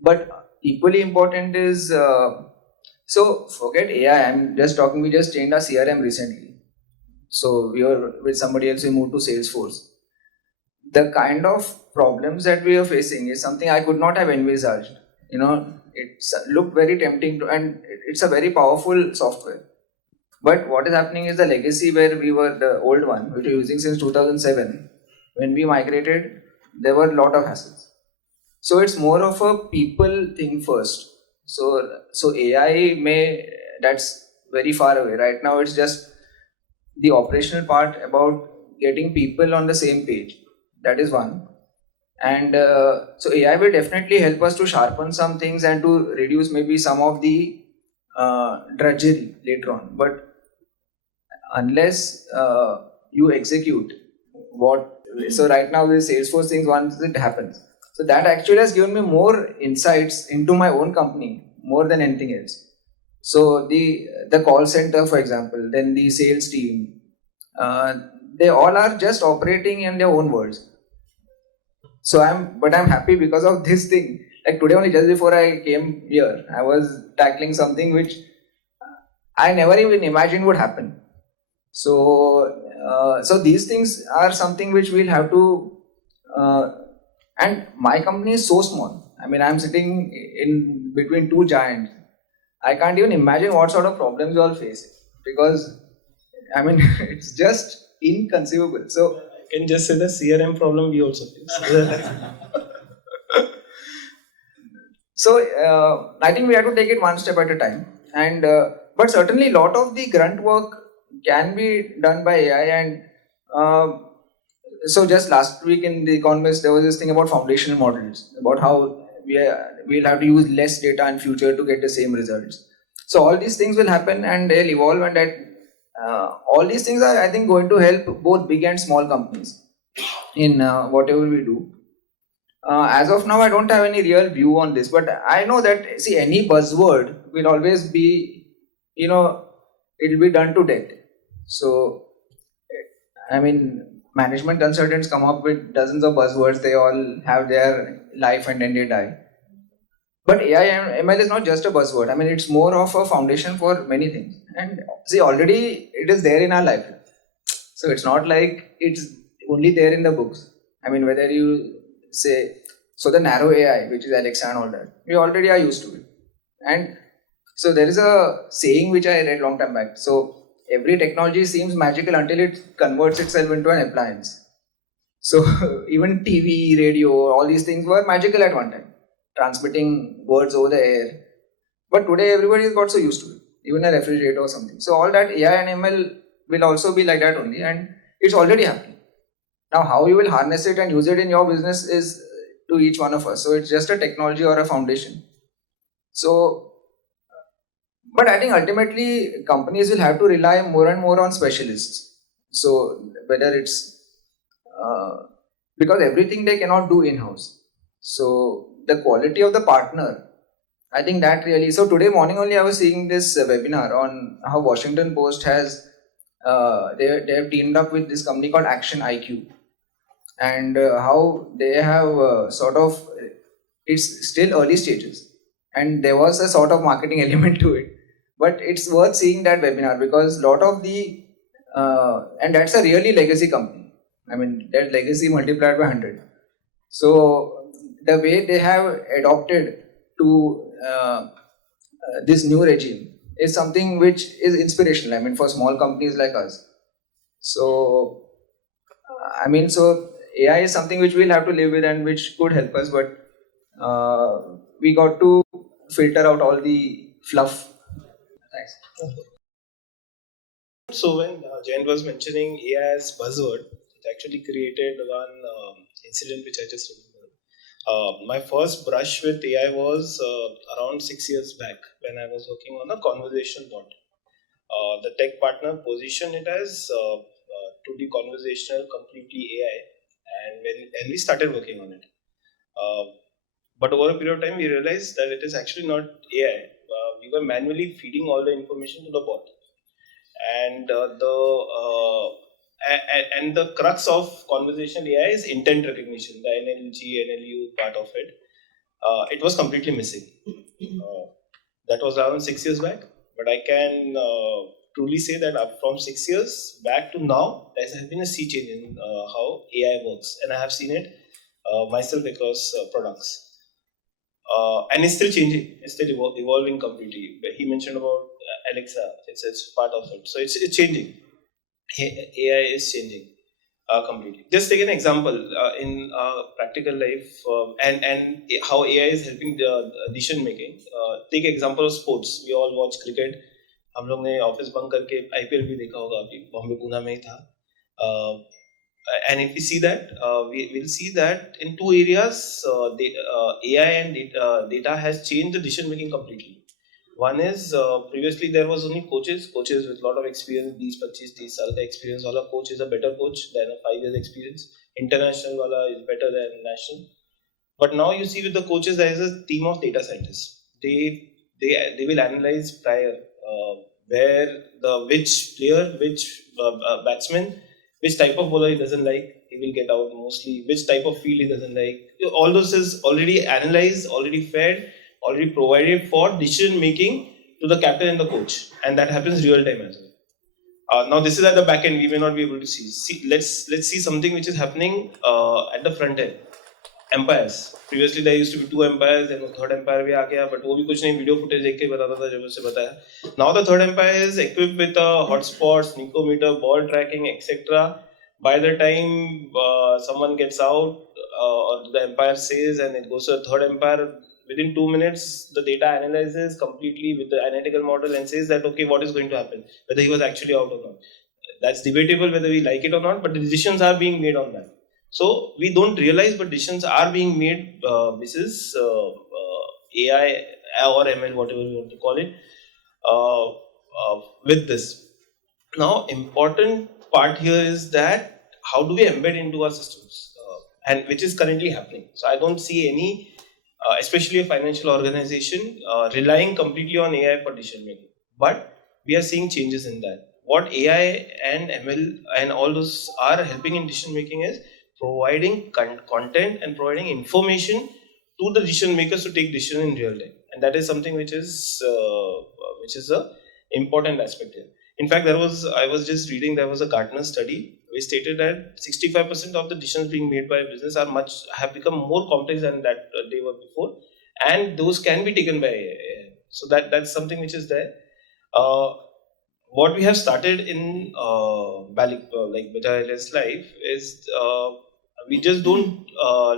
But equally important is so forget AI. I'm just talking. We just changed our CRM recently. So we were with somebody else. We moved to Salesforce. The kind of problems that we are facing is something I could not have envisaged. It's looked very tempting and it's a very powerful software. But what is happening is the legacy where we were the old one, which we were using since 2007. When we migrated, there were a lot of hassles. So it's more of a people thing first. So AI that's very far away. Right now it's just the operational part about getting people on the same page. That is one. And so AI will definitely help us to sharpen some things and to reduce maybe some of the drudgery later on. But unless you execute so right now the Salesforce things, once it happens, so that actually has given me more insights into my own company more than anything else. So the call center, for example, then the sales team, they all are just operating in their own worlds. So I'm happy because of this thing. Like today only, just before I came here, I was tackling something which I never even imagined would happen. So these things are something which we'll have to. And my company is so small. I mean, I'm sitting in between two giants. I can't even imagine what sort of problems you all face, because I mean it's just inconceivable. So I can just say the CRM problem we also face. So I think we have to take it one step at a time, and but certainly a lot of the grunt work can be done by AI. And so just last week in The Economist, there was this thing about foundational models, about how we'll have to use less data in future to get the same results. So all these things will happen and they'll evolve, and all these things are, I think, going to help both big and small companies in whatever we do. As of now, I don't have any real view on this, but I know that, see, any buzzword will always be, it'll be done to death. So, I mean, management consultants come up with dozens of buzzwords, they all have their life and then they die. But AI and ML is not just a buzzword. I mean, it's more of a foundation for many things. And see, already it is there in our life. So it's not like it's only there in the books. I mean, whether you say, so the narrow AI, which is Alexa and all that, we already are used to it. And so there is a saying which I read long time back. So every technology seems magical until it converts itself into an appliance. So even TV, radio, all these things were magical at one time, transmitting words over the air. But today everybody has got so used to it, even a refrigerator or something. So all that AI and ML will also be like that only, and it's already happening. Now how you will harness it and use it in your business is to each one of us. So it's just a technology or a foundation. So, but I think ultimately companies will have to rely more and more on specialists. So whether it's because everything they cannot do in-house. So the quality of the partner, I think that really. So today morning only I was seeing this webinar on how Washington Post has they have teamed up with this company called Action IQ, and how they have sort of, it's still early stages, and there was a sort of marketing element to it. But it's worth seeing that webinar because a lot of the and that's a really legacy company. I mean, their legacy multiplied by 100. So the way they have adopted to this new regime is something which is inspirational. I mean, for small companies like us. So so AI is something which we'll have to live with and which could help us, but we got to filter out all the fluff. Thanks. So when Jayant was mentioning AI as buzzword, it actually created one incident which I just remember. My first brush with AI was around 6 years back when I was working on a conversation bot. The tech partner positioned it as to be conversational, completely AI, and we started working on it. But over a period of time, we realized that it is actually not AI. We were manually feeding all the information to the bot, and the crux of conversational AI is intent recognition, the NLG, NLU part of it. It was completely missing. That was around 6 years back, but I can truly say that up from 6 years back to now, there has been a sea change in how AI works, and I have seen it myself across products. And it's still changing, it's still evolving completely. He mentioned about Alexa, it's part of it. So it's changing. AI is changing completely. Just take an example in practical life and how AI is helping the decision making. Take example of sports. We all watch cricket. हम लोग ने office bunk करके IPL भी देखा होगा अभी बॉम्बे पूना में ही था. And if we see that, we'll see that in two areas, AI and data has changed the decision making completely. One is previously there was only coaches with a lot of experience, 20-25 साल का experience वाला coach is a better coach than a 5 years experience. International वाला is better than national. But now you see with the coaches there is a team of data scientists. They will analyze prior where which player, which batsman, which type of bowler he doesn't like, he will get out mostly, which type of field he doesn't like. All those is already analyzed, already fed, already provided for decision making to the captain and the coach, and that happens real time as well. Now this is at the back end, we may not be able to see. Let's see something which is happening at the front end. Empires. Previously there used to be 2 empires and the third empire भी आ गया, but वो भी कुछ नहीं, video footage देख के बताता था जब उसे बताया. Now the third empire is equipped with hotspots, Nicometer, ball tracking, etc. By the time someone gets out or the empire says and it goes to the third empire, within 2 minutes the data analyzes completely with the analytical model and says that okay, what is going to happen, whether he was actually out or not. That's debatable whether we like it or not, but the decisions are being made on that. So we don't realize, but decisions are being made. This is AI or ML, whatever you want to call it, with this. Now, important part here is that how do we embed into our systems, and which is currently happening. So I don't see any, especially a financial organization, relying completely on AI for decision making. But we are seeing changes in that. What AI and ML and all those are helping in decision making is providing content and providing information to the decision makers to take decision in real time, and that is something which is a important aspect here. In fact, I was just reading, there was a Gartner study which stated that 65% of the decisions being made by business have become more complex than that they were before, and those can be taken by AI. So that's something which is there. What we have started in like Beta LS Life is we just don't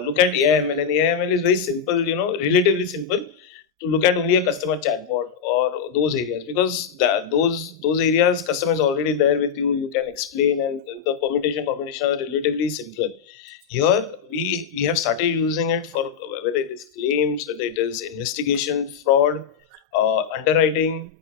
look at AI/ML, and AI/ML is very simple, relatively simple to look at only a customer chatbot or those areas, because those areas customer is already there with you. You can explain, and the permutation are relatively simpler. Here we have started using it for whether it is claims, whether it is investigation, fraud, underwriting.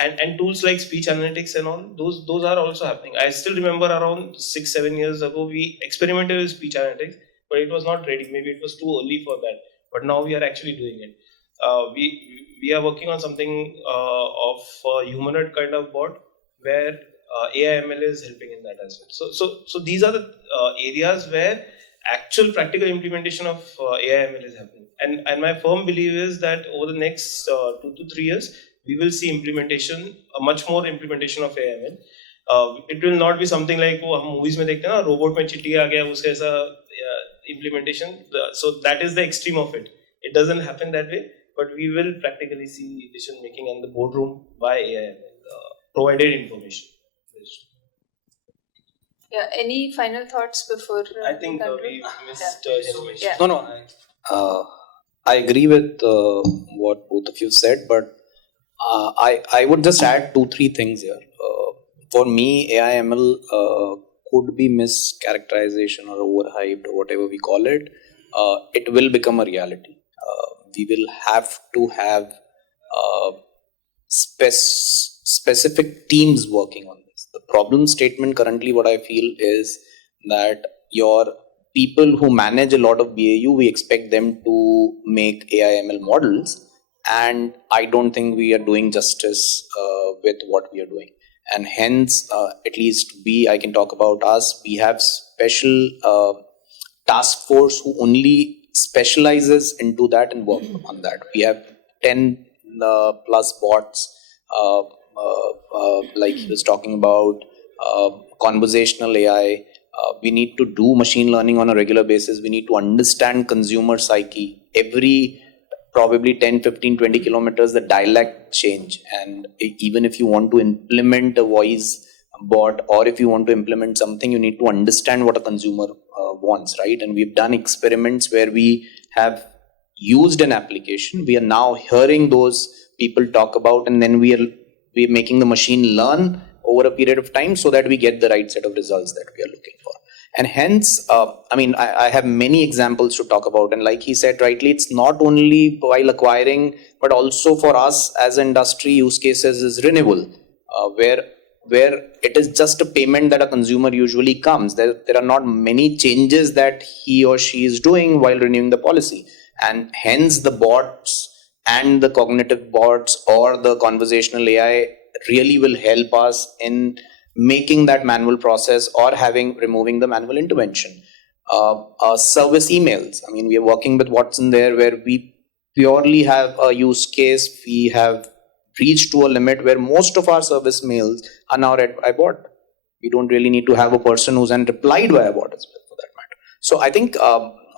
And tools like speech analytics and all those are also happening. I still remember around 6-7 years ago we experimented with speech analytics, but it was not ready. Maybe it was too early for that. But now we are actually doing it. We are working on something of a humanoid kind of bot where AI/ML is helping in that as well. So these are the areas where actual practical implementation of AI/ML is happening. And my firm belief is that over the next 2 to 3 years we will see implementation, a much more implementation of AI/ML. It will not be something like वो हम movies में देखते हैं ना robot में चिट्ठी आ गया उसका ऐसा implementation. So that is the extreme of it. It doesn't happen that way, but we will practically see decision making in the boardroom by AI provided information. Yeah, any final thoughts before? I think we missed his mention. Yeah. No. I agree with what both of you said, but I would just add 2-3 things here. For me, AI ML could be mischaracterization or overhyped or whatever we call it. It will become a reality. We will have to have specific teams working on this. The problem statement currently, what I feel is that your people who manage a lot of BAU, we expect them to make AI ML models, and I don't think we are doing justice with what we are doing. And hence, at least I can talk about us, we have special task force who only specializes into that and work on that. We have 10 plus bots, like he was talking about, conversational AI. We need to do machine learning on a regular basis. We need to understand consumer psyche. Every probably 10, 15, 20 kilometers, the dialect change. And even if you want to implement a voice bot, or if you want to implement something, you need to understand what a consumer wants, right? And we've done experiments where we have used an application. We are now hearing those people talk about, and then we are making the machine learn over a period of time so that we get the right set of results that we are looking for. And hence, I have many examples to talk about. And like he said rightly, it's not only while acquiring, but also for us as an industry, use cases is renewal, where it is just a payment that a consumer usually comes. There are not many changes that he or she is doing while renewing the policy. And hence the bots and the cognitive bots or the conversational AI really will help us in making that manual process or removing the manual intervention. Service emails. I mean, we are working with Watson there where we purely have a use case. We have reached to a limit where most of our service mails are now read by bot. We don't really need to have a person who's replied by a bot as well, for that matter. So I think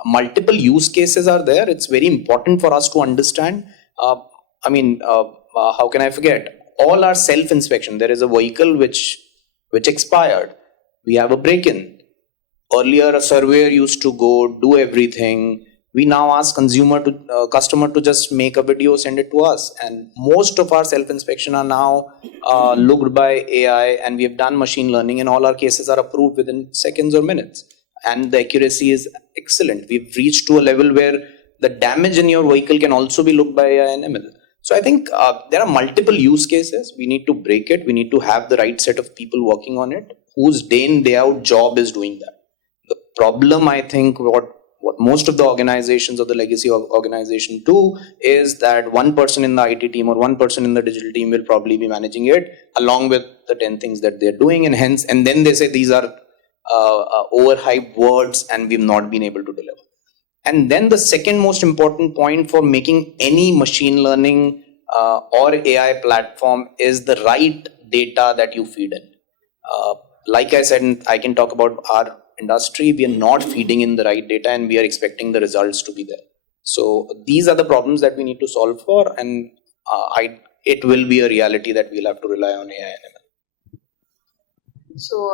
multiple use cases are there. It's very important for us to understand. How can I forget? All our self-inspection. There is a vehicle which expired. We have a break-in. Earlier, a surveyor used to go do everything. We now ask customer to just make a video, send it to us. And most of our self-inspection are now looked by AI, and we have done machine learning, and all our cases are approved within seconds or minutes. And the accuracy is excellent. We've reached to a level where the damage in your vehicle can also be looked by AI and ML. So I think there are multiple use cases. We need to break it. We need to have the right set of people working on it, whose day in, day out job is doing that. The problem, I think, what most of the organizations or the legacy organization do is that one person in the IT team or one person in the digital team will probably be managing it along with the 10 things that they're doing, and then they say these are overhyped words and we've not been able to deliver. And then the second most important point for making any machine learning or AI platform is the right data that you feed in. Like I said, I can talk about our industry. We are not feeding in the right data and we are expecting the results to be there. So these are the problems that we need to solve for, and it will be a reality that we'll have to rely on AI and ML. So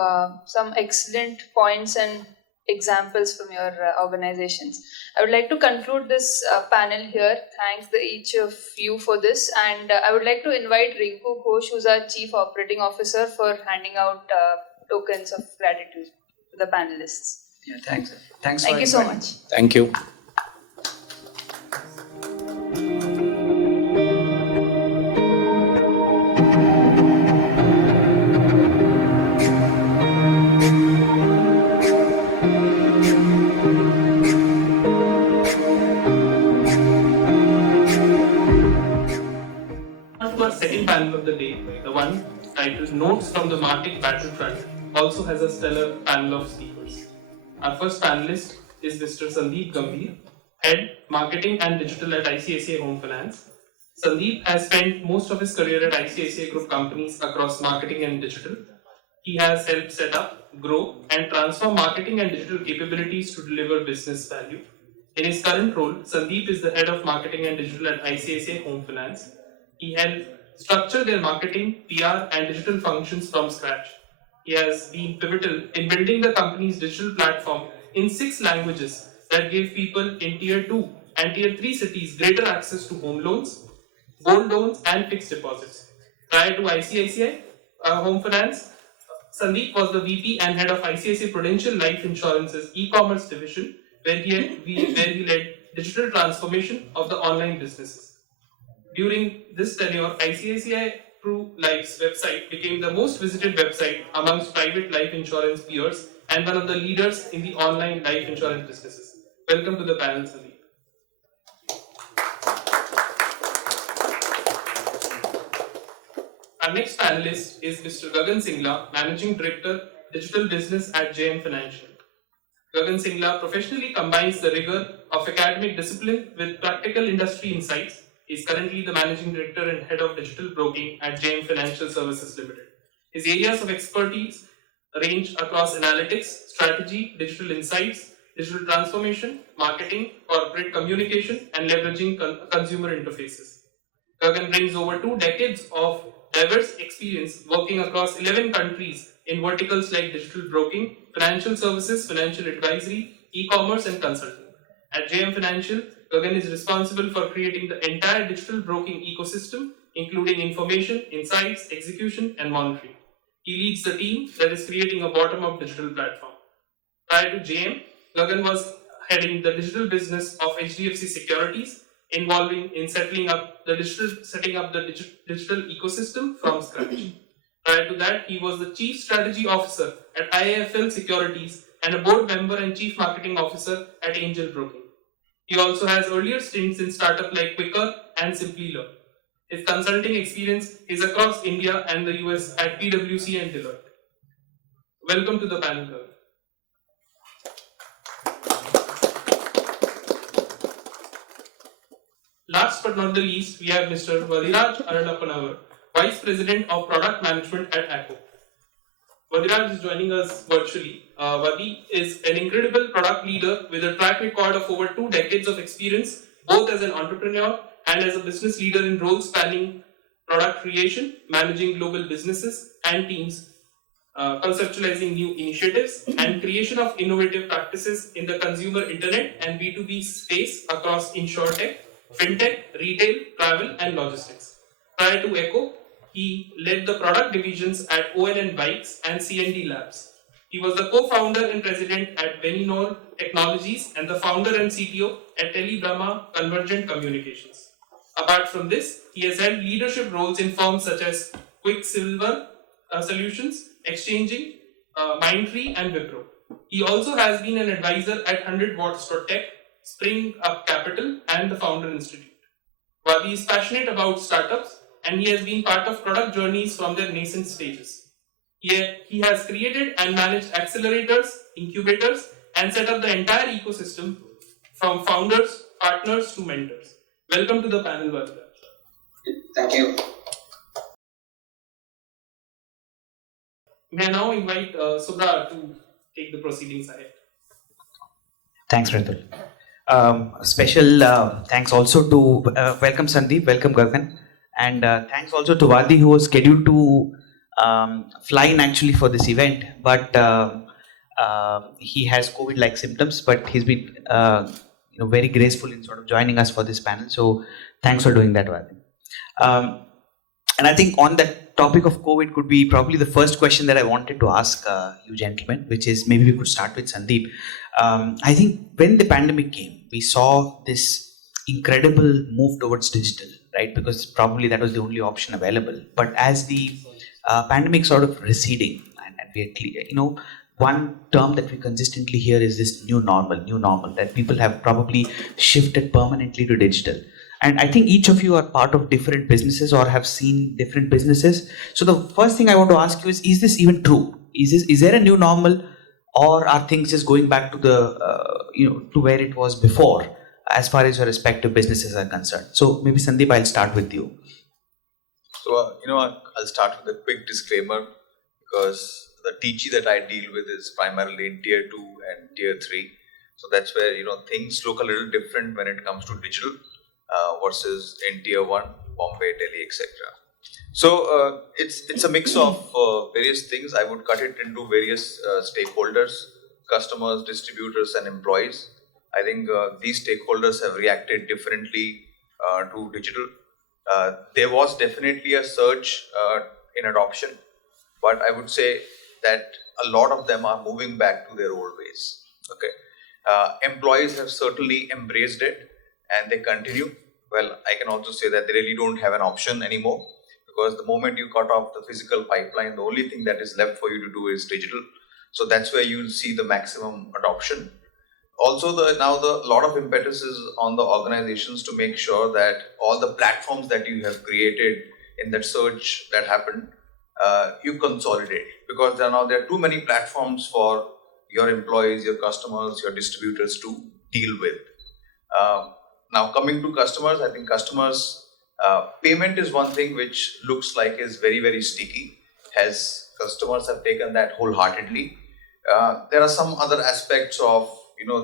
some excellent points and examples from your organizations. I would like to conclude this panel here. Thanks each of you for this, and I would like to invite Rinku Ghosh, who's our Chief Operating Officer, for handing out tokens of gratitude to the panelists. Yeah, thanks. Thanks. Thank you so much. Thank you. Second panel of the day, the one titled Notes from the Martech Battlefront, also has a stellar panel of speakers. Our first panelist is Mr. Sandeep Gambhir, Head Marketing and Digital at ICICI Home Finance. Sandeep has spent most of his career at ICICI Group companies across marketing and digital. He has helped set up, grow, and transform marketing and digital capabilities to deliver business value. In his current role, Sandeep is the head of marketing and digital at ICICI Home Finance. He helped structure their marketing, PR, and digital functions from scratch. He has been pivotal in building the company's digital platform in 6 languages that gave people in Tier 2 and Tier 3 cities greater access to home loans, gold loans, and fixed deposits. Prior to ICICI Home Finance, Sandeep was the VP and head of ICICI Prudential Life Insurance's e-commerce division, where he led digital transformation of the online businesses. During this tenure, ICICI Pru Life's website became the most visited website amongst private life insurance peers and one of the leaders in the online life insurance businesses. Welcome to the panel, Sandeep. Our next panelist is Mr. Gagan Singla, Managing Director, Digital Business at JM Financial. Gagan Singla professionally combines the rigor of academic discipline with practical industry insights. He is currently the Managing Director and Head of Digital Broking at JM Financial Services Limited. His areas of expertise range across analytics, strategy, digital insights, digital transformation, marketing, corporate communication, and leveraging consumer interfaces. Gagan brings over 2 decades of diverse experience working across 11 countries in verticals like digital broking, financial services, financial advisory, e-commerce, and consulting. At JM Financial, Gagan is responsible for creating the entire digital broking ecosystem, including information, insights, execution, and monitoring. He leads the team that is creating a bottom-up digital platform. Prior to JM, Gagan was heading the digital business of HDFC Securities, involving in setting up the digital ecosystem from scratch. Prior to that, he was the Chief Strategy Officer at IIFL Securities and a board member and Chief Marketing Officer at Angel Broking. He also has earlier stints in startups like Quicker and Simply Learn. His consulting experience is across India and the US at PwC and Deloitte. Welcome to the panel, Gagan. Last but not the least, we have Mr. Vadiraj Aralappanavar, Vice President of Product Management at ACO. Vadiraj is joining us virtually. Vadi is an incredible product leader with a track record of over 2 decades of experience, both as an entrepreneur and as a business leader in roles spanning product creation, managing global businesses and teams, conceptualizing new initiatives, and creation of innovative practices in the consumer internet and B2B space across insurtech, fintech, retail, travel, and logistics. Prior to ECHO, he led the product divisions at ONN Bikes and C&D Labs. He was the co-founder and president at Veninol Technologies and the founder and CTO at Telebrahma Convergent Communications. Apart from this, he has held leadership roles in firms such as Quicksilver Solutions, Exchanging, Mindtree, and Wipro. He also has been an advisor at 100 Watts for Tech, Spring Up Capital, and the Founder Institute. Vadi is passionate about startups, and he has been part of product journeys from their nascent stages. He has created and managed accelerators, incubators, and set up the entire ecosystem from founders, partners, to mentors. Welcome to the panel, Vadiraj. Thank you. May I now invite Subra to take the proceedings ahead. Thanks, Ratul. Special thanks also to welcome Sandeep, welcome Gagan, and thanks also to Vadi, who was scheduled to fly in actually for this event, but he has COVID-like symptoms, but he's been very graceful in sort of joining us for this panel. So thanks for doing that, Vadi. And I think on that topic of COVID could be probably the first question that I wanted to ask you gentlemen, which is maybe we could start with Sandeep. I think when the pandemic came, we saw this incredible move towards digital, right? Because probably that was the only option available. But as the pandemic sort of receding, and we are clear, one term that we consistently hear is this new normal, that people have probably shifted permanently to digital. And I think each of you are part of different businesses or have seen different businesses. So the first thing I want to ask you is this even true? Is there a new normal, or are things just going back to the to where it was before, as far as your respective businesses are concerned? So maybe Sandeep, I'll start with you. So I'll start with a quick disclaimer, because the TG that I deal with is primarily in tier 2 and tier 3. So that's where, things look a little different when it comes to digital versus in tier 1, Bombay, Delhi, etc. So it's a mix of various things. I would cut it into various stakeholders, customers, distributors and employees. I think these stakeholders have reacted differently to digital. There was definitely a surge in adoption, but I would say that a lot of them are moving back to their old ways. Okay, employees have certainly embraced it and they continue. Well, I can also say that they really don't have an option anymore, because the moment you cut off the physical pipeline, the only thing that is left for you to do is digital. So that's where you'll see the maximum adoption. Also, now the lot of impetus is on the organizations to make sure that all the platforms that you have created in that surge that happened, you consolidate, because there are too many platforms for your employees, your customers, your distributors to deal with. Now coming to customers, I think customers, payment is one thing which looks like is very, very sticky, as customers have taken that wholeheartedly. There are some other aspects of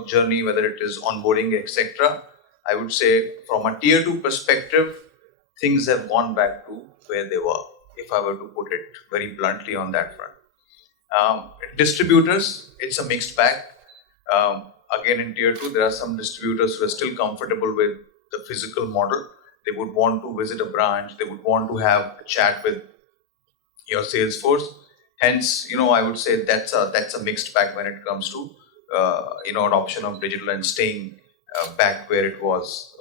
journey, whether it is onboarding, etc. I would say from a tier 2 perspective, things have gone back to where they were, if I were to put it very bluntly on that front. Distributors, it's a mixed bag. Again, in tier 2, there are some distributors who are still comfortable with the physical model. They would want to visit a branch, they would want to have a chat with your sales force. Hence, I would say that's a mixed bag when it comes to adoption of digital and staying back where it was,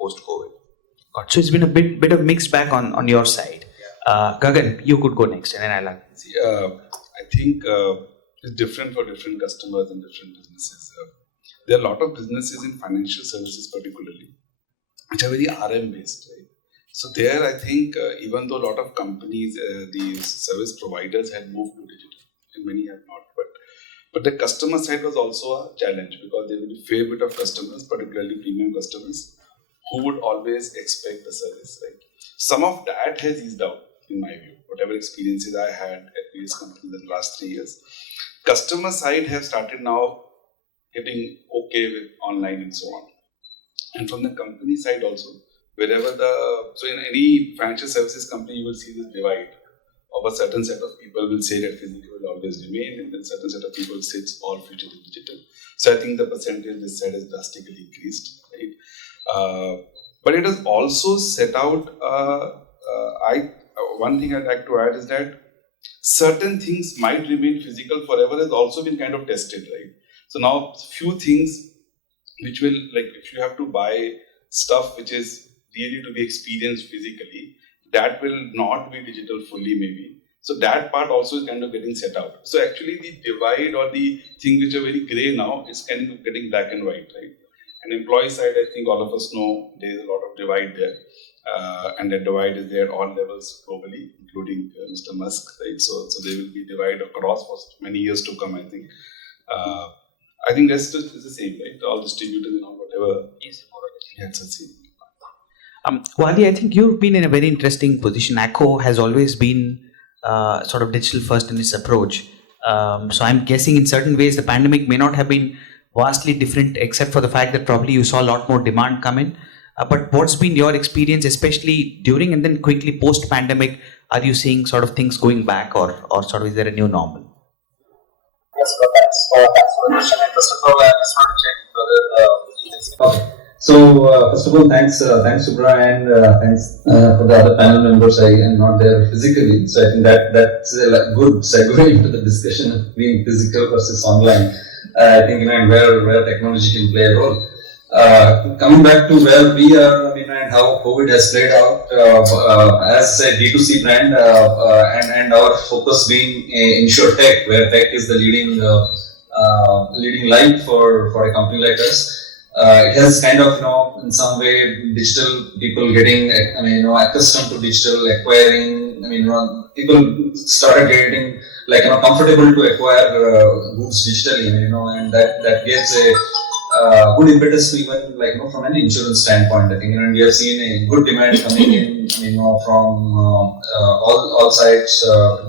post-COVID. So it's been a bit of mixed bag on your side. Gagan, you could go next, and then I'll. See, I think it's different for different customers and different businesses. There are a lot of businesses in financial services, particularly, which are very RM based, right? So there, I think even though a lot of companies, the service providers had moved to digital, and many have not, but the customer side was also a challenge, because there will be a fair bit of customers, particularly premium customers, who would always expect the service, right? Some of that has eased out, in my view. Whatever experiences I had at various companies in the last 3 years, customer side have started now getting okay with online and so on. And from the company side also, so in any financial services company, you will see this divide of a certain set of people will say that physical will always remain, and then a certain set of people say it's all future digital. So I think the percentage this side has drastically increased, right? But it has also set out, one thing I'd like to add is that certain things might remain physical forever has also been kind of tested, right? So now few things which will, like if you have to buy stuff which is really to be experienced physically, that will not be digital fully maybe. So that part also is kind of getting set out. So actually the divide or the things which are very grey now is kind of getting black and white, right? And employee side, I think all of us know there is a lot of divide there. And that divide is there at all levels globally, including Mr. Musk, right? So there will be divide across for many years to come, I think. I think that's just the same, right? All distributors and all whatever. Yes, it's the same. Wadi, I think you've been in a very interesting position. ACO has always been sort of digital first in its approach. So I'm guessing in certain ways the pandemic may not have been vastly different, except for the fact that probably you saw a lot more demand come in. But what's been your experience, especially during and then quickly post-pandemic? Are you seeing sort of things going back, or sort of is there a new normal? Yes, thanks for the question. First of all, I just want to check whether So first of all, thanks Subra, and thanks for the other panel members. I am not there physically, so I think that's a good segue into the discussion of being physical versus online. I think and where technology can play a role. Coming back to where we are, and how COVID has played out as a D2C brand, and our focus being InsurTech, where tech is the leading light for a company like us. It has kind of, in some way, digital people getting, accustomed to digital acquiring. People started getting comfortable to acquire goods digitally, and that gives a good impetus to even from an insurance standpoint. I think, and we have seen a good demand coming in, from all sides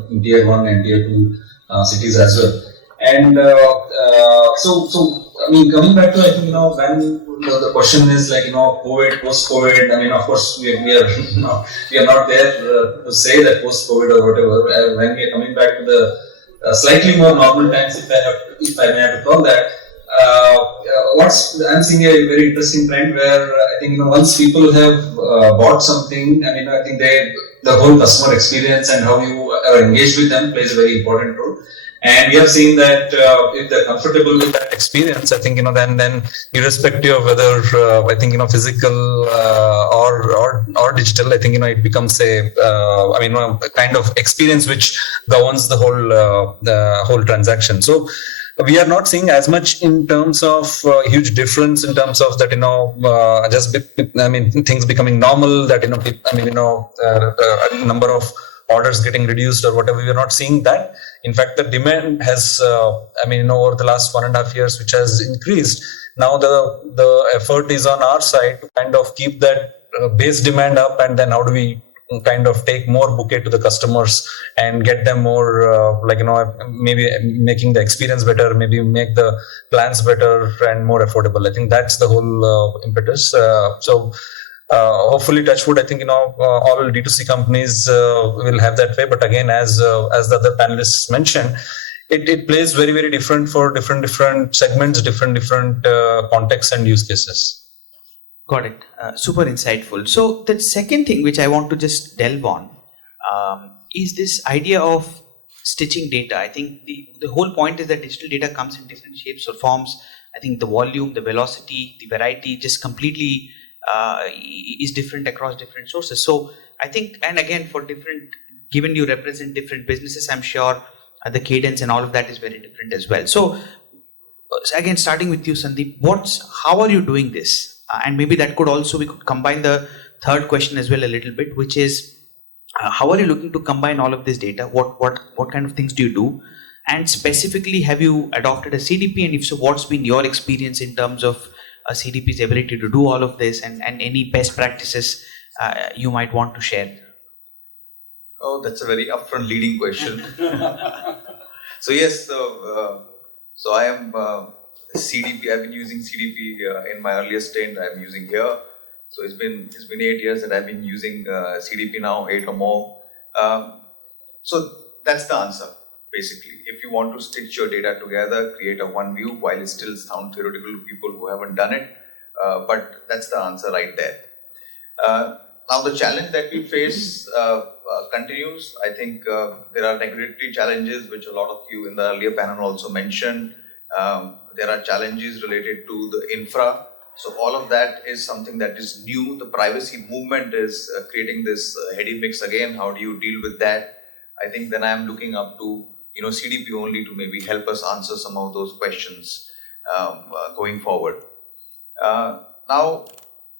in tier 1 and tier 2 cities as well. And so I mean, coming back to, I think, when the question is like, COVID, post-COVID. I mean, of course, we are we are not there to say that post-COVID or whatever. When we are coming back to the slightly more normal times, if I may have to call that. I'm seeing a very interesting trend where I think, once people have bought something, I think the whole customer experience and how you are engaged with them plays a very important role. And we have seen that if they're comfortable with that experience, I think, then irrespective of whether I think, physical or digital, I think, it becomes a kind of experience which governs the whole transaction. So we are not seeing as much in terms of huge difference in terms of that, things becoming normal, that, number of orders getting reduced or whatever. We are not seeing that. In fact, the demand has, over the last 1.5 years, which has increased. Now the effort is on our side to kind of keep that base demand up, and then how do we kind of take more bouquet to the customers and get them more, maybe making the experience better, maybe make the plans better and more affordable. I think that's the whole impetus. Hopefully, touch wood, I think, all D2C companies will have that way. But again, as the other panelists mentioned, it plays very, very different for different segments, different contexts and use cases. Got it. Super insightful. So the second thing which I want to just delve on is this idea of stitching data. I think the whole point is that digital data comes in different shapes or forms. I think the volume, the velocity, the variety just completely is different across different sources. So I think, and again, given you represent different businesses, I'm sure the cadence and all of that is very different as well. So again, starting with you, Sandeep, how are you doing this? And maybe that we could combine the third question as well a little bit, which is how are you looking to combine all of this data? What kind of things do you do? And specifically, have you adopted a CDP? And if so, what's been your experience in terms of a CDP's ability to do all of this, and any best practices you might want to share? Oh, that's a very upfront leading question. So yes, so I am CDP. I've been using CDP in my earlier stint. I'm using here. So it's been 8 years that I've been using CDP now, 8 or more. So that's the answer. Basically, if you want to stitch your data together, create a one view, while it still sounds theoretical to people who haven't done it, but that's the answer right there. Now the challenge that we face continues. I think there are regulatory challenges, which a lot of you in the earlier panel also mentioned. There are challenges related to the infra. So all of that is something that is new. The privacy movement is creating this heady mix again. How do you deal with that? I think then I am looking up to CDP only to maybe help us answer some of those questions going forward. Now,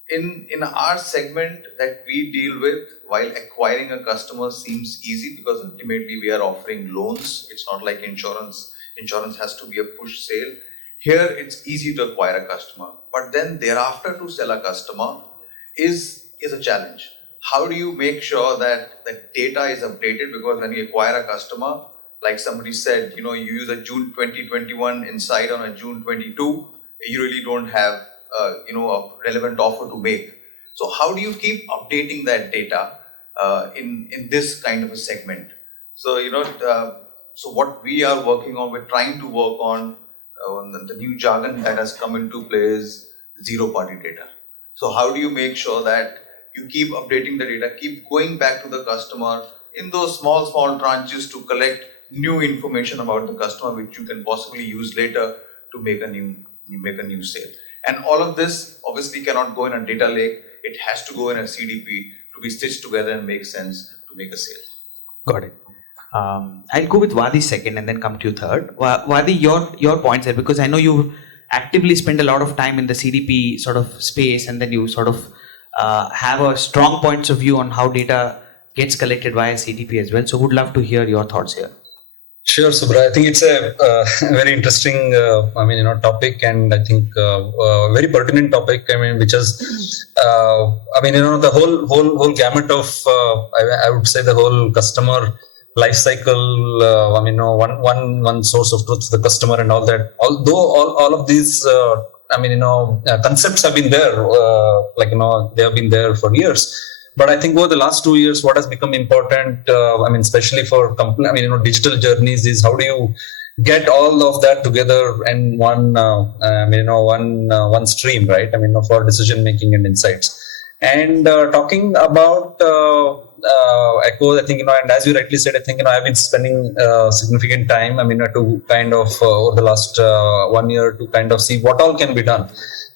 in our segment that we deal with, while acquiring a customer seems easy because ultimately we are offering loans. It's not like insurance. Insurance has to be a push sale. Here, it's easy to acquire a customer, but then thereafter to sell a customer is a challenge. How do you make sure that the data is updated? Because when you acquire a customer, like somebody said, you use a June 2021 insight on a June 22, you really don't have a relevant offer to make. So how do you keep updating that data in this kind of a segment? So so what we are working on, we're trying to work on the new jargon that has come into play is zero-party data. So how do you make sure that you keep updating the data, keep going back to the customer in those small tranches to collect new information about the customer, which you can possibly use later to make a new sale. And all of this obviously cannot go in a data lake. It has to go in a CDP to be stitched together and make sense to make a sale. Got it. I'll go with Wadi second and then come to you third. Wadi, your points there, because I know you actively spend a lot of time in the CDP sort of space, and then you sort of have a strong points of view on how data gets collected via CDP as well. So would love to hear your thoughts here. Sure, Subra. I think it's a very interesting, topic, and I think very pertinent topic. Which is, the whole gamut of, I would say, the whole customer life cycle, one source of truth for the customer and all that. Although all of these, concepts have been there, they have been there for years. But I think over the last 2 years, what has become important, especially for digital journeys, is how do you get all of that together in one stream, right? For decision making and insights. And talking about Echo, I think, and as you rightly said, I think, I've been spending significant time, to kind of over the last 1 year to kind of see what all can be done.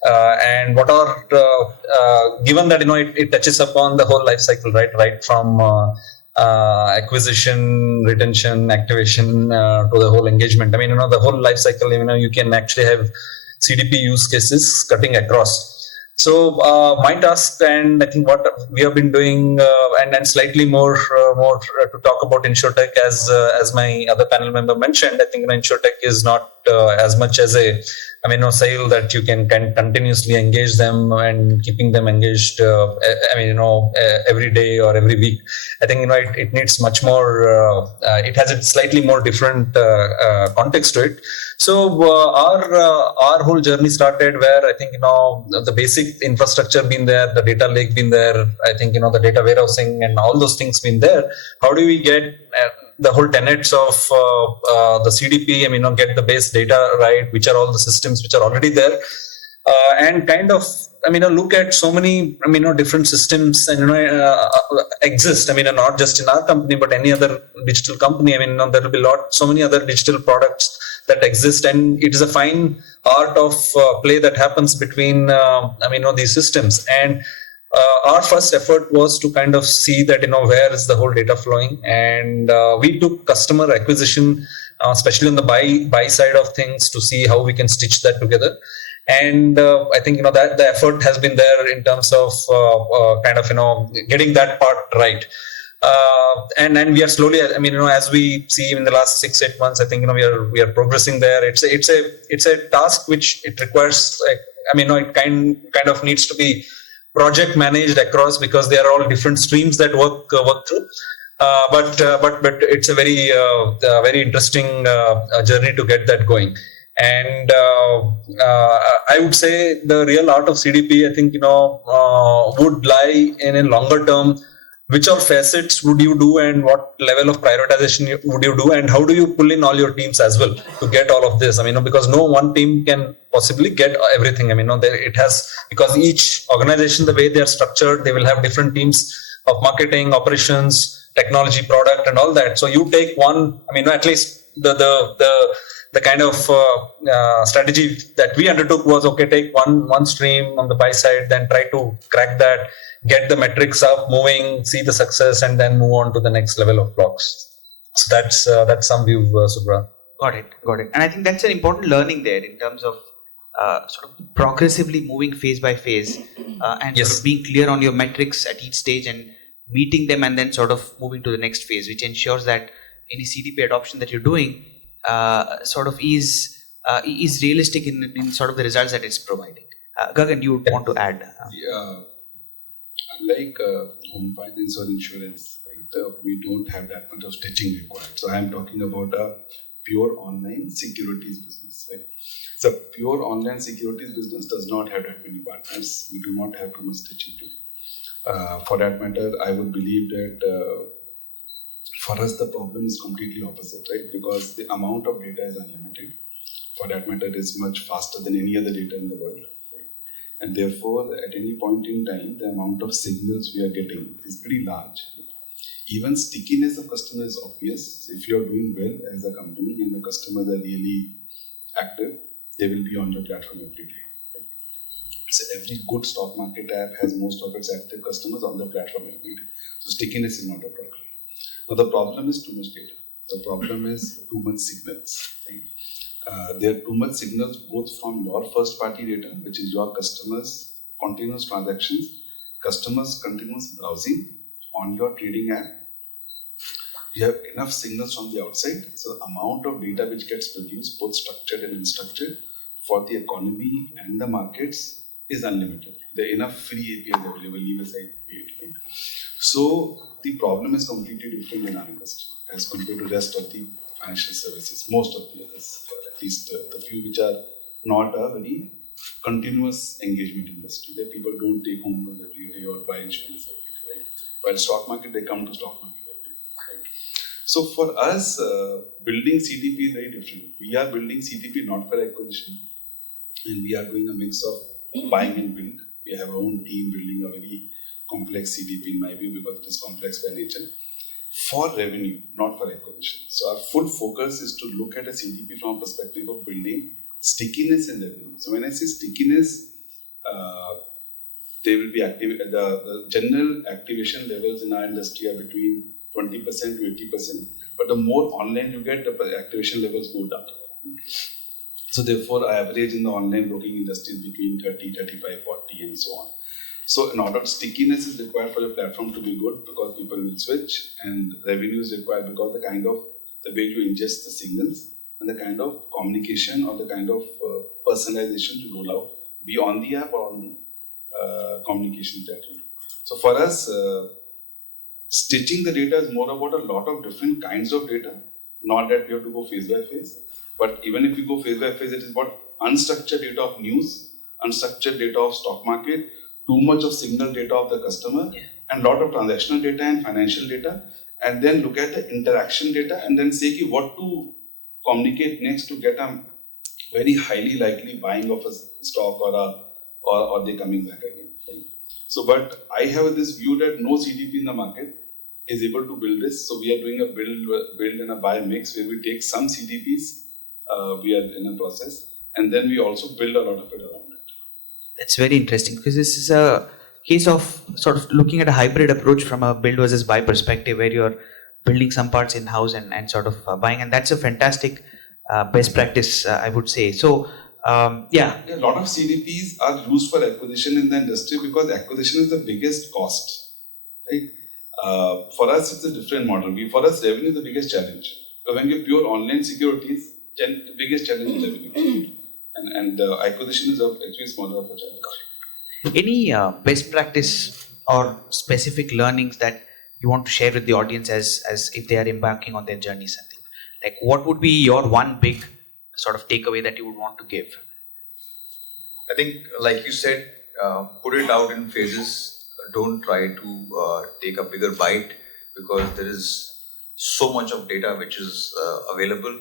And what are given that it touches upon the whole life cycle, right from acquisition, retention, activation to the whole engagement. The whole life cycle. You can actually have CDP use cases cutting across. So my task, and I think what we have been doing, and slightly more to talk about InsurTech, as my other panel member mentioned. I think InsurTech is not as much as a sale that you can continuously engage them and keeping them engaged, every day or every week. I think, it needs much more, it has a slightly more different context to it. So our whole journey started where I think, the basic infrastructure been there, the data lake been there, I think, the data warehousing and all those things been there. How do we get the whole tenets of the CDP, get the base data right, which are all the systems which are already there, and kind of, look at so many, different systems and, exist, not just in our company, but any other digital company. There will be so many other digital products that exist, and it is a fine art of play that happens between, these systems. And our first effort was to kind of see that, where is the whole data flowing, and we took customer acquisition, especially on the buy side of things, to see how we can stitch that together. And I think, that the effort has been there in terms of getting that part right. And we are slowly, as we see in the last 6-8 months, I think, we are progressing there. It's a task which it requires, it kind of needs to be project managed across, because they are all different streams that work through. But it's a very interesting journey to get that going. And I would say the real art of CDP, I think, would lie in a longer term. Which all facets would you do, and what level of prioritization would you do, and how do you pull in all your teams as well to get all of this? Because no one team can possibly get everything. It has, because each organization, the way they are structured, they will have different teams of marketing, operations, technology, product, and all that. So you take one. At least the kind of strategy that we undertook was, okay, take one stream on the buy side, then try to crack that. Get the metrics up, moving, see the success, and then move on to the next level of blocks. So that's some view, Subra. Got it. And I think that's an important learning there in terms of sort of progressively moving phase by phase, and Yes. sort of being clear on your metrics at each stage and meeting them, and then sort of moving to the next phase, which ensures that any CDP adoption that you're doing sort of is realistic in sort of the results that it's providing. Gagan, you want to add? Unlike home finance or insurance, right, we don't have that much of stitching required. So I am talking about a pure online securities business. Right? So pure online securities business does not have that many partners. We do not have too much stitching to. For that matter, I would believe that for us the problem is completely opposite, right? Because the amount of data is unlimited. For that matter, it is much faster than any other data in the world. And therefore, at any point in time, the amount of signals we are getting is pretty large. Even stickiness of customer is obvious. If you are doing well as a company and the customers are really active, they will be on your platform every day. So every good stock market app has most of its active customers on the platform every day. So stickiness is not a problem. But the problem is too much data. The problem is too much signals. Right? There are too much signals both from your first party data, which is your customers' continuous transactions, customers' continuous browsing on your trading app. You have enough signals from the outside. So the amount of data which gets produced, both structured and unstructured, for the economy and the markets is unlimited. There are enough free APIs available, leave aside paid. Right? So the problem is completely different in our industry as compared to the rest of the financial services, most of the others, at least the few which are not a very continuous engagement industry, that people don't take home loans every day or buy insurance every day, right? While stock market, they come to stock market every day, right? So for us, building CDP is very different. We are building CDP not for acquisition, and we are doing a mix of buying and build. We have our own team building a very complex CDP in my view because it is complex by nature, for revenue, not for acquisition. So our full focus is to look at a CDP from a perspective of building stickiness in revenue. So when I say stickiness, they will be active. The general activation levels in our industry are between 20% to 80%. But the more online you get, the activation levels go down. So therefore, average in the online broking industry is between 30, 35, 40, and so on. So in order, stickiness is required for the platform to be good because people will switch, and revenue is required because the way you ingest the signals and the kind of communication or the kind of personalization to roll out, be on the app or on the communications that you do. So for us, stitching the data is more about a lot of different kinds of data, not that we have to go phase by phase. But even if you go phase by phase, it is about unstructured data of news, unstructured data of stock market, too much of signal data of the customer, and a lot of transactional data and financial data, and then look at the interaction data and then say what to communicate next to get a very highly likely buying of a stock or they coming back again. Right? So, but I have this view that no CDP in the market is able to build this. So we are doing a build and a buy mix where we take some CDPs, we are in a process, and then we also build a lot of it around it. That's very interesting because this is a case of sort of looking at a hybrid approach from a build versus buy perspective where you're building some parts in-house and sort of buying, and that's a fantastic best practice, I would say. So, a lot of CDPs are used for acquisition in the industry because acquisition is the biggest cost, right? For us, it's a different model. For us, revenue is the biggest challenge. So when you're pure online securities, the biggest challenge is revenue. And acquisition is actually smaller of a challenge. Any best practice or specific learnings that you want to share with the audience as if they are embarking on their journey, something like what would be your one big sort of takeaway that you would want to give? I think, like you said, put it out in phases. Don't try to take a bigger bite because there is so much of data which is available.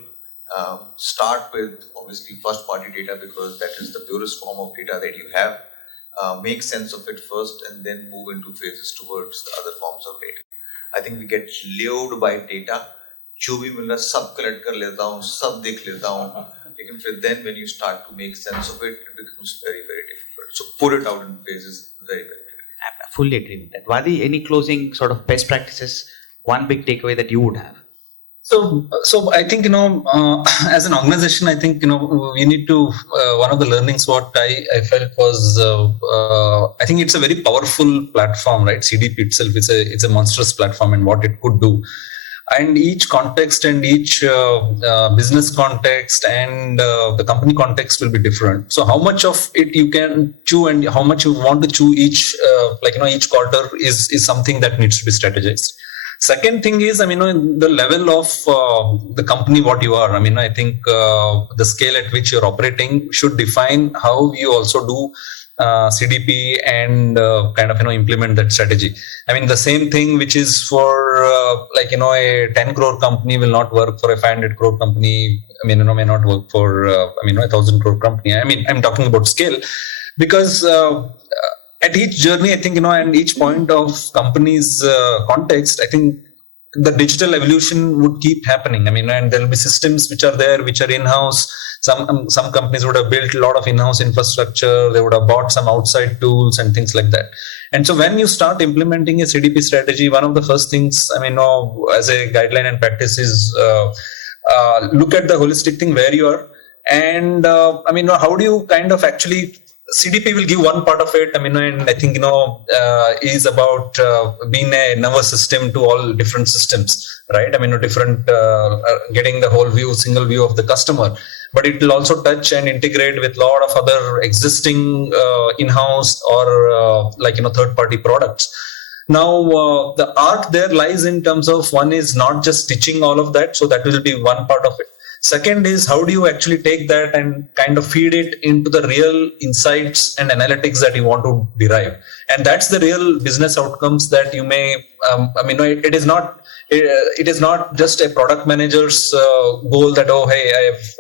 Start with obviously first party data because that is the purest form of data that you have. Make sense of it first and then move into phases towards the other forms of data. I think we get lured by data. जो भी मिल रहा है सब collect कर लेता हूँ, सब देख लेता हूँ. लेकिन फिर then when you start to make sense of it, it becomes very, very difficult. So put it out in phases, very, very difficult. I fully agree with that. Vadi, any closing sort of best practices, one big takeaway that you would have? So I think, as an organization, I think, we need to, one of the learnings what I felt was, I think it's a very powerful platform, right? CDP itself, it's a monstrous platform and what it could do. And each context and each business context and the company context will be different. So how much of it you can chew and how much you want to chew each quarter is something that needs to be strategized. Second thing is, the level of the company, what you are. I think the scale at which you're operating should define how you also do CDP and implement that strategy. The same thing which is for a 10 crore company will not work for a 500 crore company. May not work for a 1,000 crore company. I'm talking about scale because at each journey, I think, and each point of company's context, I think the digital evolution would keep happening. And there will be systems which are there, which are in-house. Some companies would have built a lot of in-house infrastructure. They would have bought some outside tools and things like that. And so when you start implementing a CDP strategy, one of the first things, as a guideline and practice is look at the holistic thing where you are. And, how do you kind of actually CDP will give one part of it, and I think, is about being a nervous system to all different systems, right? different, getting the whole view, single view of the customer, but it will also touch and integrate with a lot of other existing in-house or third-party products. Now, the art there lies in terms of, one is not just stitching all of that, so that will be one part of it. Second is, how do you actually take that and kind of feed it into the real insights and analytics that you want to derive? And that's the real business outcomes that you may, it is not just a product manager's goal that, oh, hey,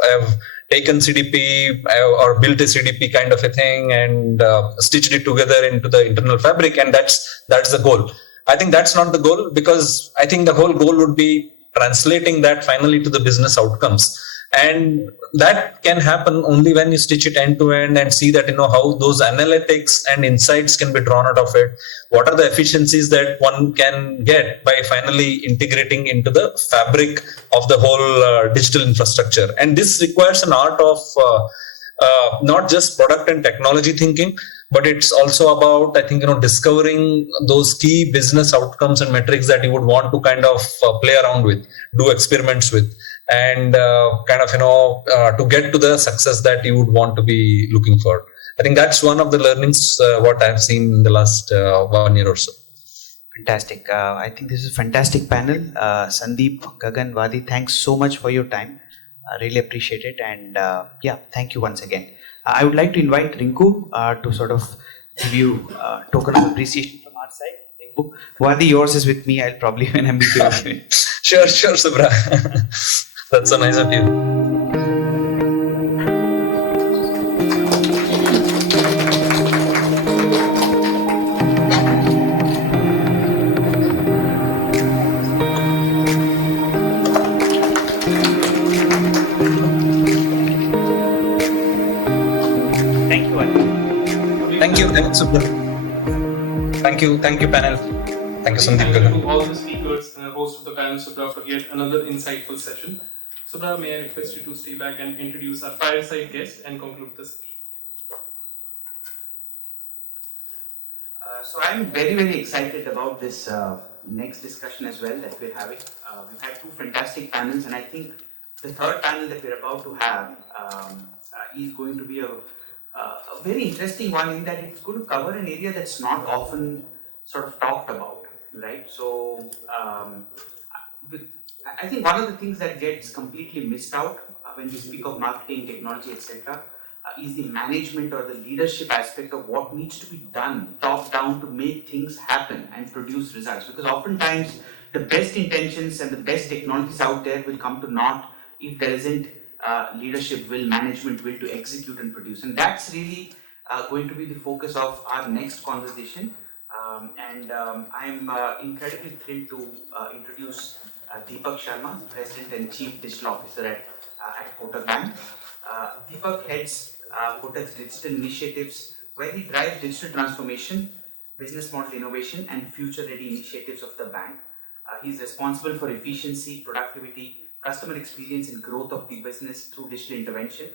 I have taken CDP or built a CDP kind of a thing and stitched it together into the internal fabric, and that's the goal. I think that's not the goal, because I think the whole goal would be translating that finally to the business outcomes, and that can happen only when you stitch it end to end and see that how those analytics and insights can be drawn out of it. What are the efficiencies that one can get by finally integrating into the fabric of the whole digital infrastructure? And this requires an art of not just product and technology thinking, but it's also about, I think, discovering those key business outcomes and metrics that you would want to kind of play around with, do experiments with, and to get to the success that you would want to be looking for. I think that's one of the learnings what I've seen in the last 1 year or so. Fantastic. I think this is a fantastic panel. Sandeep, Gagan, Vadi, thanks so much for your time. I really appreciate it. And thank you once again. I would like to invite Rinku to sort of give you a token of appreciation from our side. Rinku, Vadi, yours is with me. I'll probably when I'm with you. Sure, Subra. That's so nice of you. Thanks, Subra. Thank you, panel. Thank you, Sandeep. Thank you to all the speakers and the host of the panel, Subra, for yet another insightful session. Subra, may I request you to stay back and introduce our fireside guest and conclude this session? So I'm very, very excited about this next discussion as well that we're having. We've had two fantastic panels, and I think the third panel that we're about to have is going to be a very interesting one, in that it's going to cover an area that's not often sort of talked about, right? So I think one of the things that gets completely missed out when we speak of marketing, technology, etc., is the management or the leadership aspect of what needs to be done top down to make things happen and produce results. Because oftentimes the best intentions and the best technologies out there will come to naught if there isn't leadership will, management will to execute and produce. And that's really going to be the focus of our next conversation. I'm incredibly thrilled to introduce Deepak Sharma, President and Chief Digital Officer at Kotak Bank. Deepak heads Kotak's digital initiatives, where he drives digital transformation, business model innovation, and future-ready initiatives of the bank. He's responsible for efficiency, productivity, customer experience, and growth of the business through digital intervention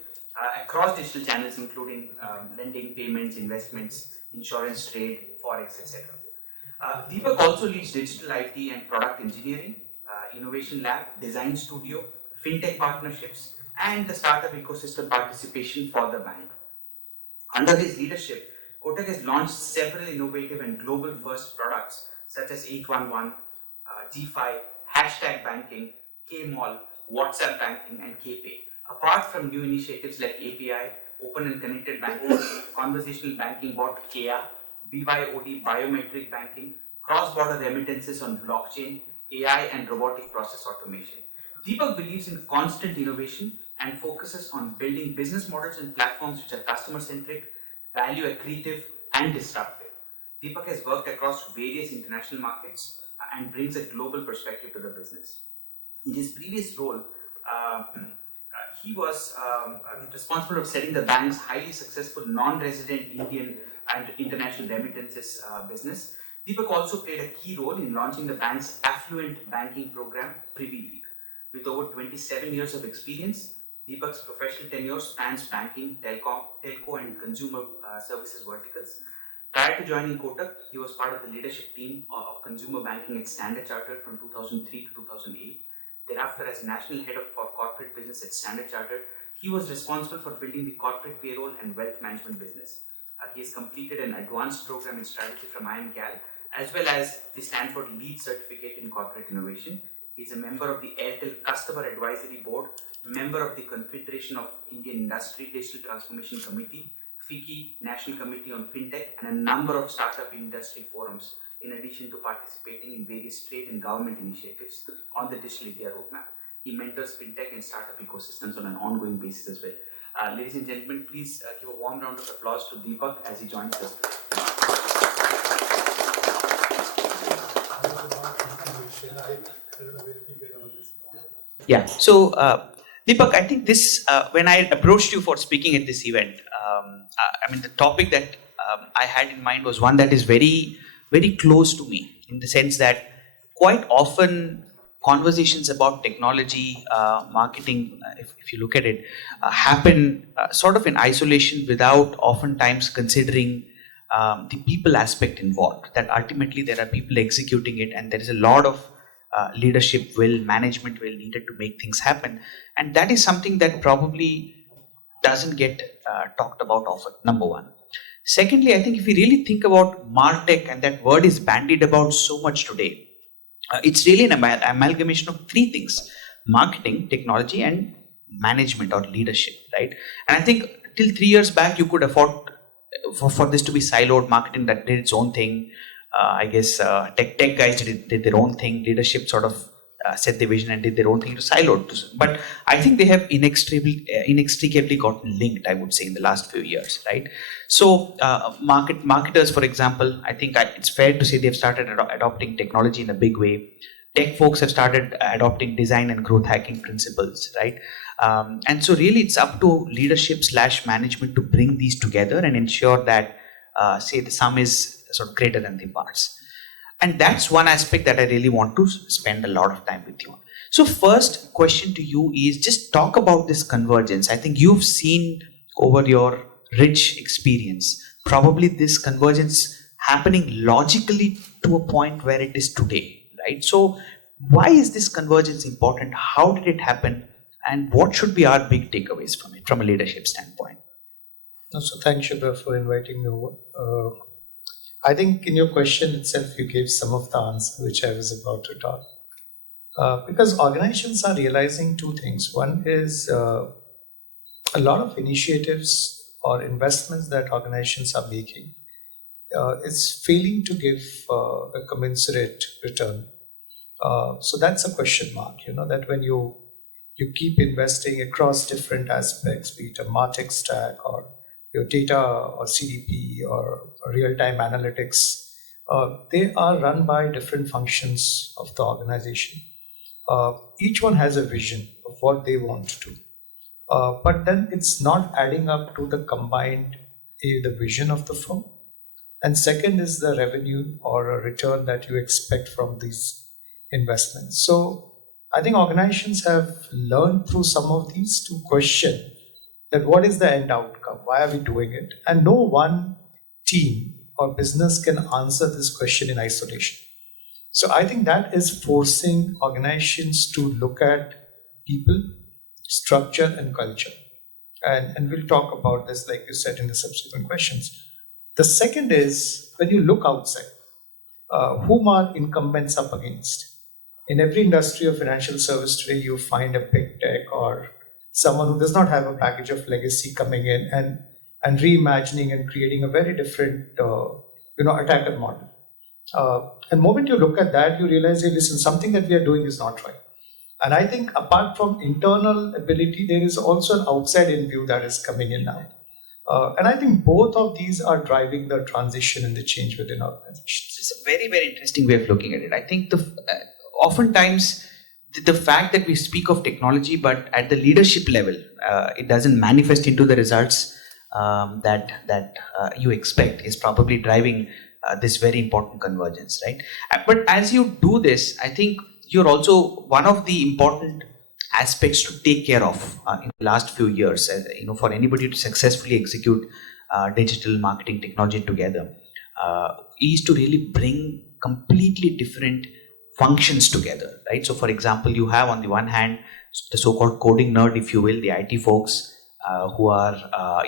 across digital channels, including lending, payments, investments, insurance, trade, forex, etc. Deepak also leads digital IT and product engineering, innovation lab, design studio, fintech partnerships, and the startup ecosystem participation for the bank. Under his leadership, Kotak has launched several innovative and global first products such as 811, G5, Hashtag Banking, K-Mall, WhatsApp Banking, and KPay. Apart from new initiatives like API, Open and Connected Banking, Conversational Banking Bot, KEA, BYOD Biometric Banking, cross-border remittances on blockchain, AI, and robotic process automation. Deepak believes in constant innovation and focuses on building business models and platforms which are customer-centric, value accretive, and disruptive. Deepak has worked across various international markets and brings a global perspective to the business. In his previous role, he was responsible for setting the bank's highly successful non-resident Indian and international remittances business. Deepak also played a key role in launching the bank's affluent banking program, Privy League. With over 27 years of experience, Deepak's professional tenure spans banking, telco, and consumer services verticals. Prior to joining Kotak, he was part of the leadership team of consumer banking at Standard Chartered from 2003 to 2008. Thereafter, as national head for corporate business at Standard Chartered, he was responsible for building the corporate payroll and wealth management business. He has completed an advanced program in strategy from IMGAL as well as the Stanford LEED certificate in corporate innovation. He is a member of the Airtel Customer Advisory Board, member of the Confederation of Indian Industry Digital Transformation Committee, FICCI National Committee on FinTech, and a number of startup industry forums, in addition to participating in various trade and government initiatives on the Digital India roadmap. He mentors FinTech and startup ecosystems on an ongoing basis as well. Ladies and gentlemen, please give a warm round of applause to Deepak as he joins us today. Yeah, so Deepak, I think this, when I approached you for speaking at this event, I mean, the topic that I had in mind was one that is very, very close to me, in the sense that quite often conversations about technology, marketing, if you look at it, happen sort of in isolation without oftentimes considering the people aspect involved, that ultimately there are people executing it and there is a lot of leadership will, management will needed to make things happen. And that is something that probably doesn't get talked about often, number one. Secondly, I think if we really think about Martech, and that word is bandied about so much today, it's really an amalgamation of three things: marketing, technology, and management or leadership, right? And I think till 3 years back, you could afford for this to be siloed. Marketing that did its own thing. I guess tech guys did their own thing. Leadership sort of set the vision and did their own thing to siloed. But I think they have inextricably gotten linked, I would say, in the last few years, right? So marketers, for example, I think it's fair to say they've started adopting technology in a big way. Tech folks have started adopting design and growth hacking principles, right? And so really it's up to leadership / management to bring these together and ensure that, say, the sum is sort of greater than the parts. And that's one aspect that I really want to spend a lot of time with you on. So first question to you is just talk about this convergence. I think you've seen over your rich experience, probably this convergence happening logically to a point where it is today, right? So why is this convergence important? How did it happen? And what should be our big takeaways from it, from a leadership standpoint? So thanks, Shubha, for inviting me over. I think in your question itself, you gave some of the answer which I was about to talk. Because organizations are realizing two things. One is a lot of initiatives or investments that organizations are making is failing to give a commensurate return. So that's a question mark, that when you keep investing across different aspects, be it a Martech stack or your data or CDP or real-time analytics, they are run by different functions of the organization. Each one has a vision of what they want to do. But then it's not adding up to the combined, the vision of the firm. And second is the revenue or a return that you expect from these investments. So I think organizations have learned through some of these to question that what is the end outcome? Why are we doing it? And no one team or business can answer this question in isolation. So I think that is forcing organizations to look at people, structure, and culture. And we'll talk about this, like you said, in the subsequent questions. The second is, when you look outside, whom are incumbents up against? In every industry of financial service today, you find a big tech or someone who does not have a package of legacy coming in and reimagining and creating a very different attacker model. And the moment you look at that, you realize, hey, listen, something that we are doing is not right. And I think apart from internal ability, there is also an outside-in view that is coming in now. And I think both of these are driving the transition and the change within organizations. It's a very, very interesting way of looking at it. I think oftentimes the fact that we speak of technology, but at the leadership level, it doesn't manifest into the results that you expect, is probably driving this very important convergence, right? But as you do this, I think you're also one of the important aspects to take care of in the last few years. For anybody to successfully execute digital marketing technology together, is to really bring completely different functions together, right? So for example, you have on the one hand the so-called coding nerd, if you will, the IT folks, who are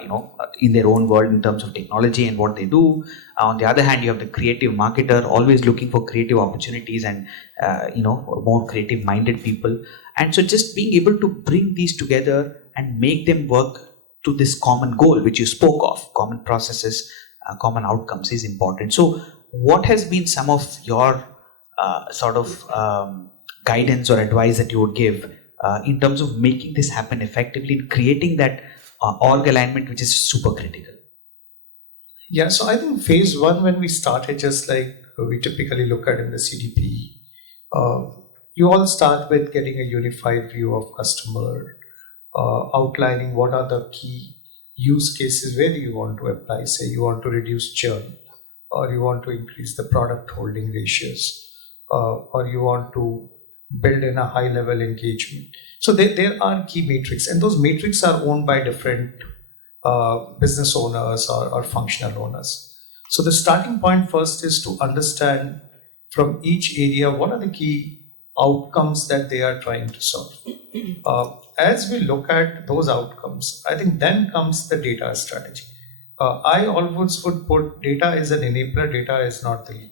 in their own world in terms of technology and what they do. On the other hand, you have the creative marketer always looking for creative opportunities and more creative minded people. And so just being able to bring these together and make them work to this common goal which you spoke of, common processes, common outcomes, is important. So what has been some of your guidance or advice that you would give in terms of making this happen effectively, creating that org alignment which is super critical? Yeah, so I think phase one, when we started, just like we typically look at in the CDP, you all start with getting a unified view of customer, outlining what are the key use cases, where do you want to apply. Say you want to reduce churn, or you want to increase the product holding ratios, or you want to build in a high level engagement. So there are key metrics, and those metrics are owned by different business owners or functional owners. So the starting point first is to understand from each area what are the key outcomes that they are trying to solve. As we look at those outcomes, I think then comes the data strategy. I always would put data is an enabler, data is not the lead.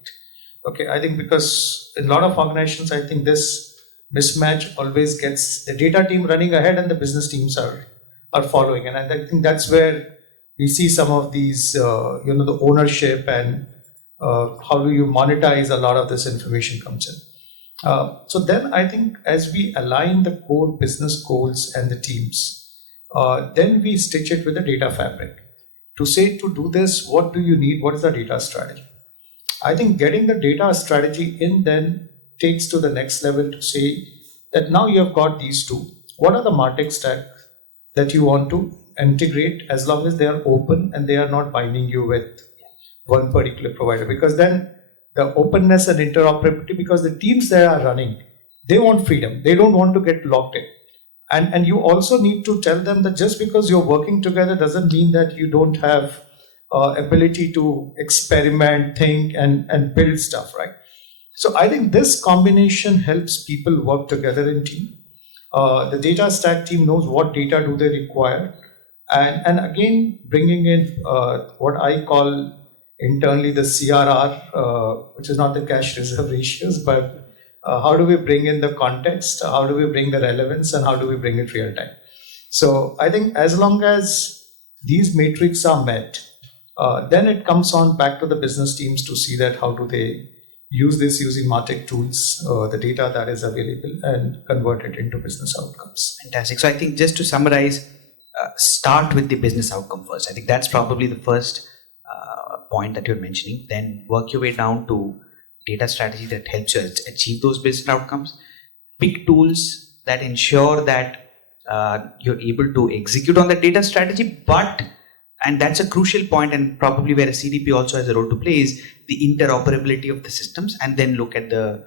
Okay, I think because in a lot of organizations, I think this mismatch always gets the data team running ahead and the business teams are following. And I think that's where we see some of these, the ownership and how do you monetize a lot of this information comes in. So then I think as we align the core business goals and the teams, then we stitch it with the data fabric to say, to do this, what do you need? What is the data strategy? I think getting the data strategy in then takes to the next level to say that now you have got these two. What are the Martech stack that you want to integrate, as long as they are open and they are not binding you with one particular provider? Because then the openness and interoperability, because the teams that are running, they want freedom. They don't want to get locked in. And you also need to tell them that just because you're working together doesn't mean that you don't have ability to experiment, think, and build stuff, right? So I think this combination helps people work together in team. The data stack team knows what data do they require. And again, bringing in what I call internally the CRR, which is not the cash reserve ratios, but how do we bring in the context, how do we bring the relevance, and how do we bring it real time? So I think as long as these metrics are met, then it comes on back to the business teams to see that how do they use this using Martech tools, the data that is available, and convert it into business outcomes. Fantastic. So I think just to summarize, start with the business outcome first. I think that's probably the first point that you're mentioning. Then work your way down to data strategy that helps you achieve those business outcomes. Pick tools that ensure that you're able to execute on that data strategy, and that's a crucial point, and probably where a CDP also has a role to play, is the interoperability of the systems, and then look at the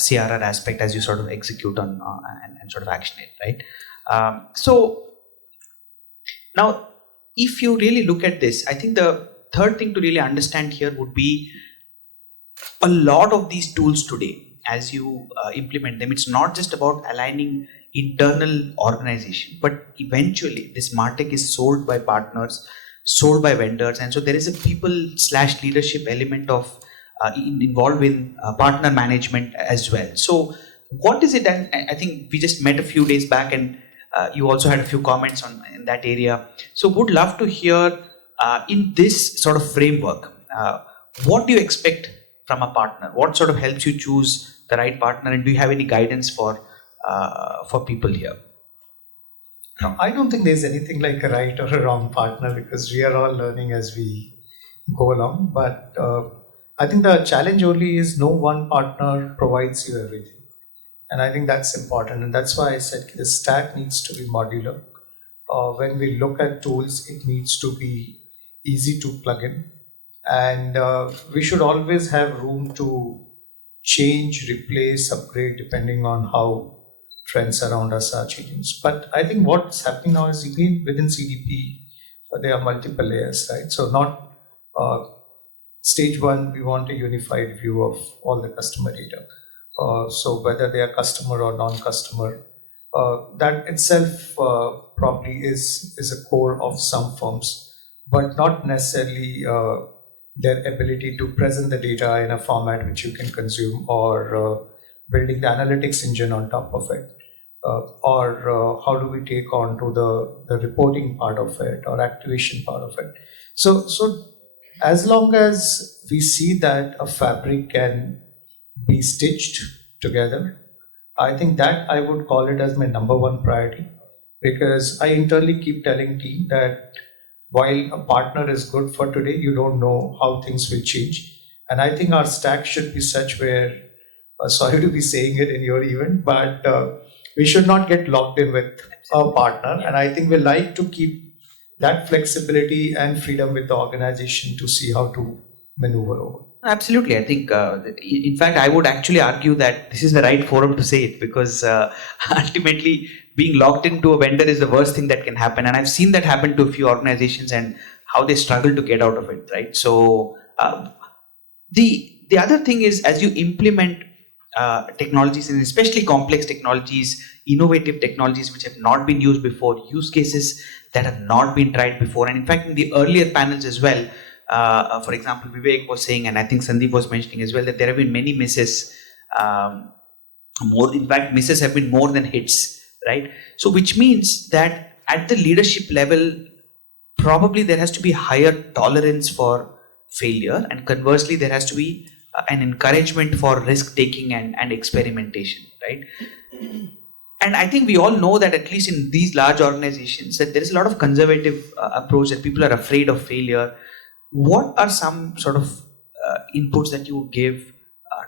CRR aspect as you sort of execute on and sort of action it, right? So now, if you really look at this, I think the third thing to really understand here would be a lot of these tools today, as you implement them, it's not just about aligning internal organization, but eventually this Martech is sold by partners, sold by vendors, and so there is a people/leadership element of involved in partner management as well. So what is it? And I think we just met a few days back, and you also had a few comments in that area. So would love to hear in this sort of framework, what do you expect from a partner? What sort of helps you choose the right partner, and do you have any guidance for people here? No, I don't think there's anything like a right or a wrong partner, because we are all learning as we go along. But I think the challenge only is no one partner provides you everything. And I think that's important. And that's why I said the stack needs to be modular. When we look at tools, it needs to be easy to plug in. And we should always have room to change, replace, upgrade, depending on how trends around us are changing. But I think what's happening now is even within CDP, there are multiple layers, right? So not stage one, we want a unified view of all the customer data. So whether they are customer or non-customer, That itself probably is a core of some firms, but not necessarily their ability to present the data in a format which you can consume, or building the analytics engine on top of it, or how do we take on to the reporting part of it or activation part of it. So as long as we see that a fabric can be stitched together, I think that I would call it as my number one priority, because I internally keep telling team that while a partner is good for today, you don't know how things will change. And I think our stack should be such where, sorry to be saying it in your event, but we should not get locked in with a partner. And I think we like to keep that flexibility and freedom with the organization to see how to maneuver over. Absolutely. I think, in fact, I would actually argue that this is the right forum to say it, because ultimately being locked into a vendor is the worst thing that can happen. And I've seen that happen to a few organizations and how they struggle to get out of it, right? So the other thing is, as you implement technologies, and especially complex technologies, innovative technologies which have not been used before, use cases that have not been tried before. And in fact, in the earlier panels as well, for example, Vivek was saying, and I think Sandeep was mentioning as well, that there have been many misses. In fact, misses have been more than hits, right? So which means that at the leadership level, probably there has to be higher tolerance for failure, and conversely, there has to be an encouragement for risk taking and experimentation, right? And I think we all know that, at least in these large organizations, that there is a lot of conservative approach, that people are afraid of failure. What are some sort of inputs that you give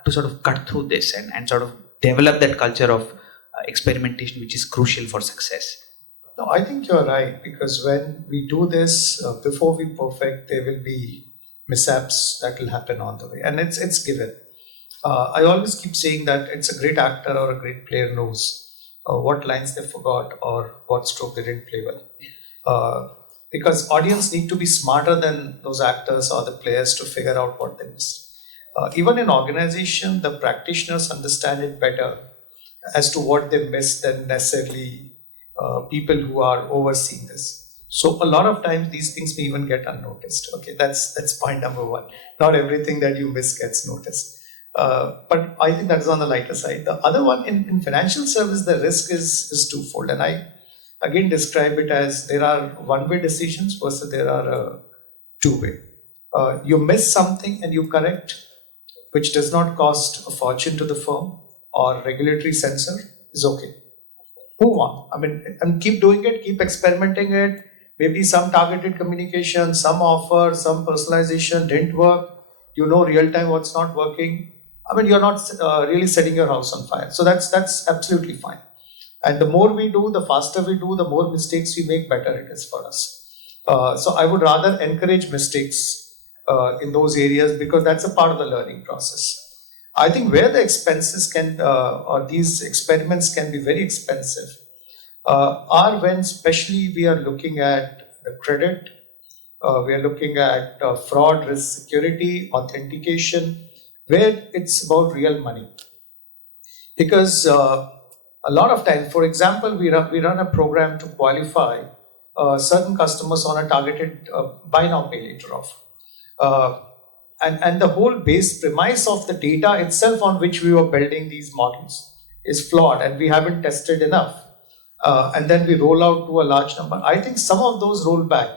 to sort of cut through this and sort of develop that culture of experimentation, which is crucial for success? No, I think you're right, because when we do this, before we perfect, there will be mishaps that will happen on the way, and it's given. I always keep saying that it's a great actor or a great player knows what lines they forgot or what stroke they didn't play well. Because audience need to be smarter than those actors or the players to figure out what they missed. Even in organization, the practitioners understand it better as to what they missed than necessarily people who are overseeing this. So a lot of times these things may even get unnoticed. Okay, that's point number one. Not everything that you miss gets noticed. But I think that's on the lighter side. The other one, in financial service, the risk is twofold. And I again describe it as there are one-way decisions versus there are two-way. You miss something and you correct, which does not cost a fortune to the firm or regulatory censor, is okay. Move on. I mean, and keep doing it, keep experimenting it. Maybe some targeted communication, some offer, some personalization didn't work. You know real time what's not working. I mean, you're not really setting your house on fire. So that's absolutely fine. And the more we do, the faster we do, the more mistakes we make, better it is for us. So I would rather encourage mistakes in those areas, because that's a part of the learning process. I think where the expenses can, or these experiments can be very expensive, are when especially we are looking at the credit, we are looking at fraud, risk, security, authentication, where it's about real money. Because a lot of times, for example, we run a program to qualify certain customers on a targeted buy now, pay later offer. And the whole base premise of the data itself on which we were building these models is flawed, and we haven't tested enough. And then we roll out to a large number. I think some of those rollback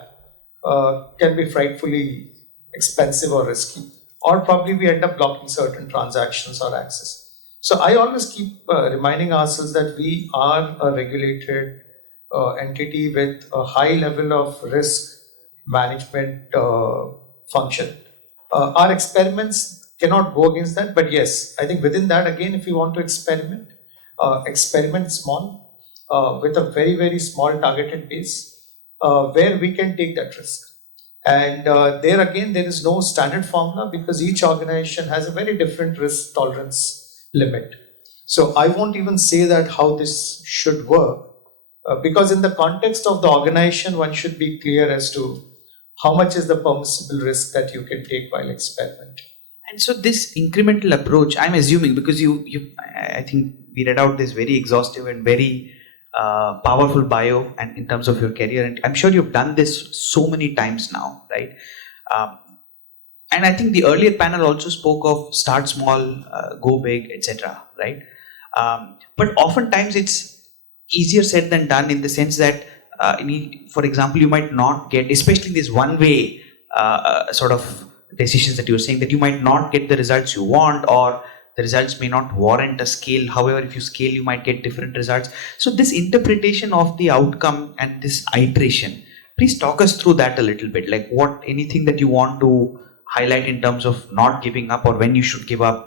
can be frightfully expensive or risky, or probably we end up blocking certain transactions or access. So I always keep reminding ourselves that we are a regulated entity with a high level of risk management function. Our experiments cannot go against that, but yes, I think within that, again, if you want to experiment small, with a very, very small targeted base, where we can take that risk. And there again, there is no standard formula, because each organization has a very different risk tolerance limit. So I won't even say that how this should work, because in the context of the organization, one should be clear as to how much is the permissible risk that you can take while experimenting. And so this incremental approach, I'm assuming, because I think we read out this very exhaustive and very powerful bio and in terms of your career. And I'm sure you've done this so many times now, right? And I think the earlier panel also spoke of start small, go big, etc. Right? But oftentimes it's easier said than done in the sense that, for example, you might not get, especially this one-way sort of decisions that you're saying, that you might not get the results you want, or the results may not warrant a scale. However, if you scale, you might get different results. So this interpretation of the outcome and this iteration, please talk us through that a little bit. Like anything that you want to highlight in terms of not giving up or when you should give up,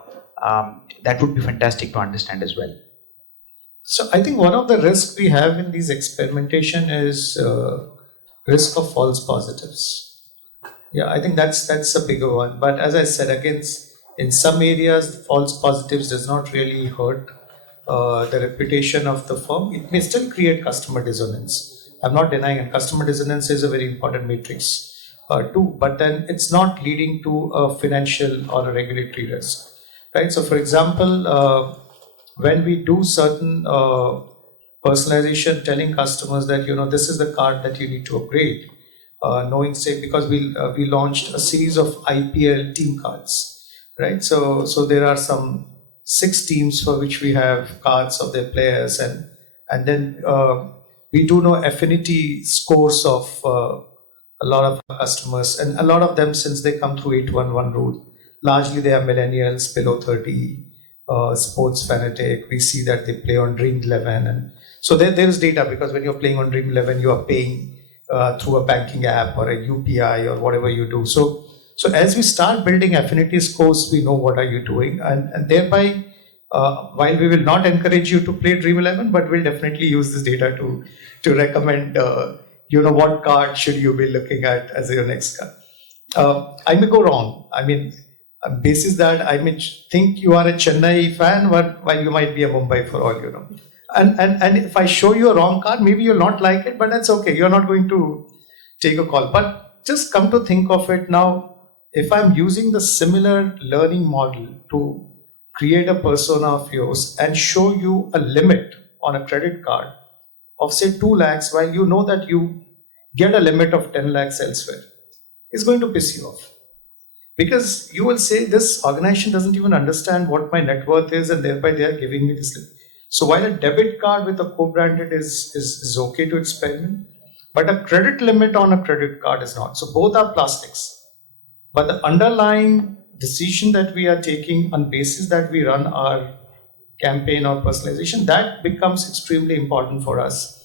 that would be fantastic to understand as well. So I think one of the risks we have in these experimentation is risk of false positives. Yeah, I think that's a bigger one. But as I said, again, in some areas, false positives does not really hurt the reputation of the firm. It may still create customer dissonance. I'm not denying it. Customer dissonance is a very important matrix too, but then it's not leading to a financial or a regulatory risk, right? So for example, when we do certain personalization, telling customers that, this is the card that you need to upgrade, knowing, say, because we launched a series of IPL team cards, right? So there are some 6 teams for which we have cards of their players, and then we do know affinity scores of a lot of customers, and a lot of them, since they come through 811 rule, largely they are millennials below 30, sports fanatic. We see that they play on Dream 11, and so there is data, because when you're playing on Dream 11, you are paying through a banking app or a UPI or whatever you do. So as we start building affinity scores, we know what are you doing, and thereby, while we will not encourage you to play Dream 11, but we'll definitely use this data to recommend what card should you be looking at as your next card. I may go wrong. I mean, basis that I may think you are a Chennai fan, while you might be a Mumbai for all you know. And if I show you a wrong card, maybe you'll not like it, but that's okay. You're not going to take a call. But just come to think of it now, if I'm using the similar learning model to create a persona of yours and show you a limit on a credit card of say 2 lakhs, while you know that you get a limit of 10 lakhs elsewhere, it's going to piss you off. Because you will say, this organization doesn't even understand what my net worth is, and thereby they are giving me this limit. So while a debit card with a co-branded is okay to experiment, but a credit limit on a credit card is not. So both are plastics. But the underlying decision that we are taking on basis that we run our campaign or personalization, that becomes extremely important for us.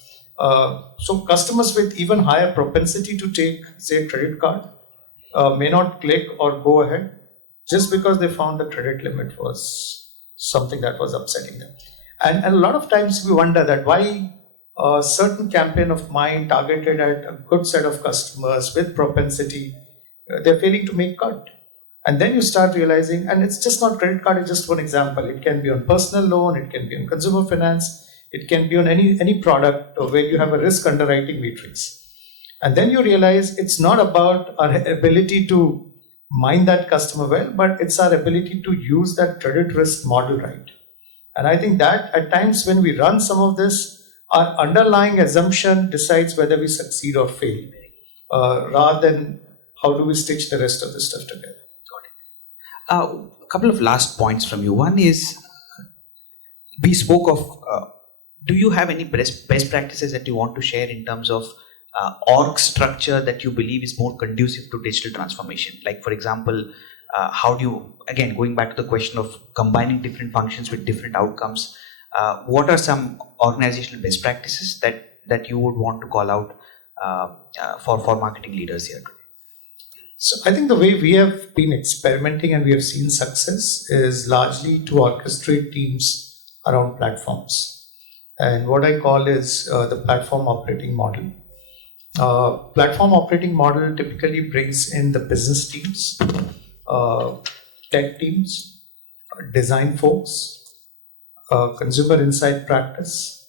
So customers with even higher propensity to take, say, a credit card may not click or go ahead just because they found the credit limit was something that was upsetting them. And a lot of times we wonder that why a certain campaign of mine targeted at a good set of customers with propensity, they're failing to make cut. And then you start realizing, and it's just not credit card, it's just one example. It can be on personal loan, it can be on consumer finance, it can be on any product where you have a risk underwriting matrix. And then you realize it's not about our ability to mine that customer well, but it's our ability to use that credit risk model right. And I think that at times when we run some of this, our underlying assumption decides whether we succeed or fail, rather than how do we stitch the rest of the stuff together. Got it. A couple of last points from you. One is, we spoke of, do you have any best practices that you want to share in terms of org structure that you believe is more conducive to digital transformation? Like, for example, how do you, again, going back to the question of combining different functions with different outcomes, what are some organizational best practices that you would want to call out for marketing leaders here? So I think the way we have been experimenting and we have seen success is largely to orchestrate teams around platforms. And what I call is the platform operating model. Platform operating model typically brings in the business teams, tech teams, design folks, consumer insight practice,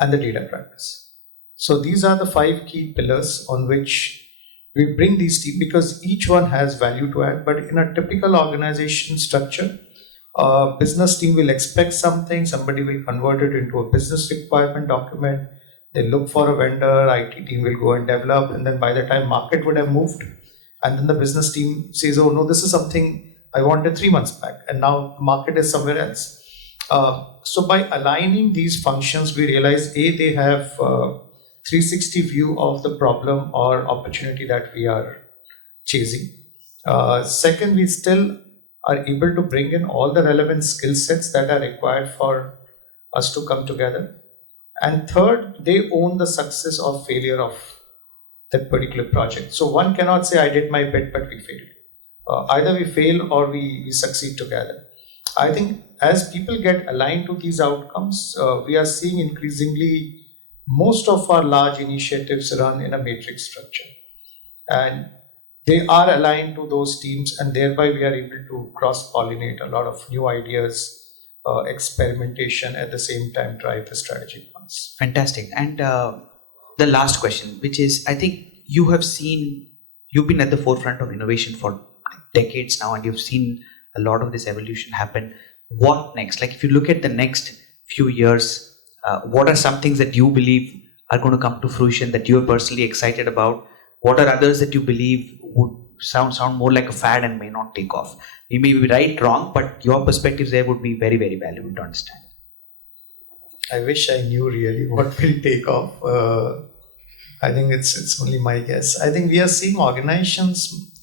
and the data practice. So these are the 5 key pillars on which we bring these teams, because each one has value to add. But in a typical organization structure, Business team will expect something, somebody will convert it into a business requirement document, they look for a vendor, IT team will go and develop, and then by the time market would have moved, and then the business team says, oh no, this is something I wanted 3 months back, and now the market is somewhere else. So by aligning these functions, we realize they have 360 view of the problem or opportunity that we are chasing. Second, we still are able to bring in all the relevant skill sets that are required for us to come together. And third, they own the success or failure of that particular project. So one cannot say I did my bit but we failed. Either we fail or we succeed together. I think as people get aligned to these outcomes, we are seeing increasingly most of our large initiatives run in a matrix structure. And they are aligned to those teams, and thereby we are able to cross-pollinate a lot of new ideas, experimentation, at the same time drive the strategic ones. Fantastic. And the last question, which is, I think you've been at the forefront of innovation for decades now, and you've seen a lot of this evolution happen. What next? Like if you look at the next few years, what are some things that you believe are going to come to fruition that you're personally excited about? What are others that you believe would sound more like a fad and may not take off? We may be right, wrong, but your perspectives there would be very, very valuable to understand. I wish I knew really what will take off. I think it's only my guess. I think we are seeing organizations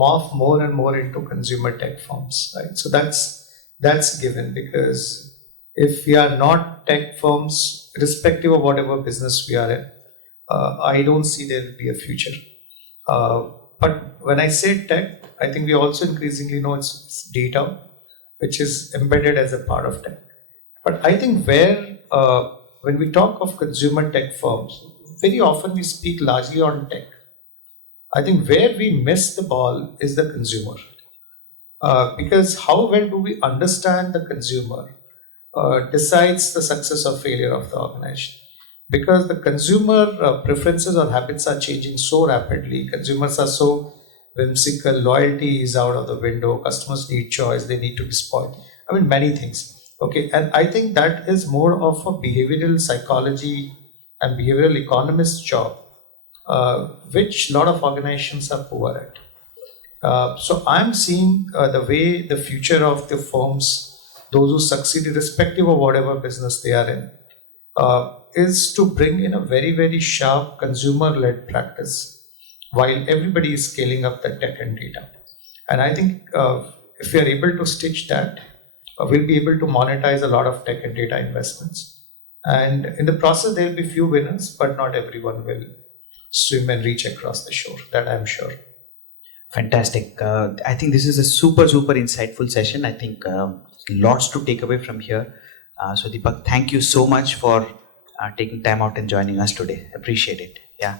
morph more and more into consumer tech firms, right? So that's given, because if we are not tech firms, irrespective of whatever business we are in, I don't see there will be a future. But when I say tech, I think we also increasingly know it's data, which is embedded as a part of tech. But I think when we talk of consumer tech firms, very often we speak largely on tech. I think where we miss the ball is the consumer. Because how well do we understand the consumer decides the success or failure of the organization. Because the consumer preferences or habits are changing so rapidly, consumers are so whimsical, loyalty is out of the window, customers need choice, they need to be spoiled. I mean, many things. Okay, and I think that is more of a behavioral psychology and behavioral economist job, which a lot of organizations are poor at. So I'm seeing the way the future of the firms, those who succeed irrespective of whatever business they are in, is to bring in a very, very sharp consumer-led practice while everybody is scaling up the tech and data. And I think if we are able to stitch that, we'll be able to monetize a lot of tech and data investments. And in the process, there will be few winners, but not everyone will swim and reach across the shore, that I'm sure. Fantastic. I think this is a super, super insightful session. I think lots to take away from here. So Deepak, thank you so much for taking time out and joining us today. Appreciate it. Yeah.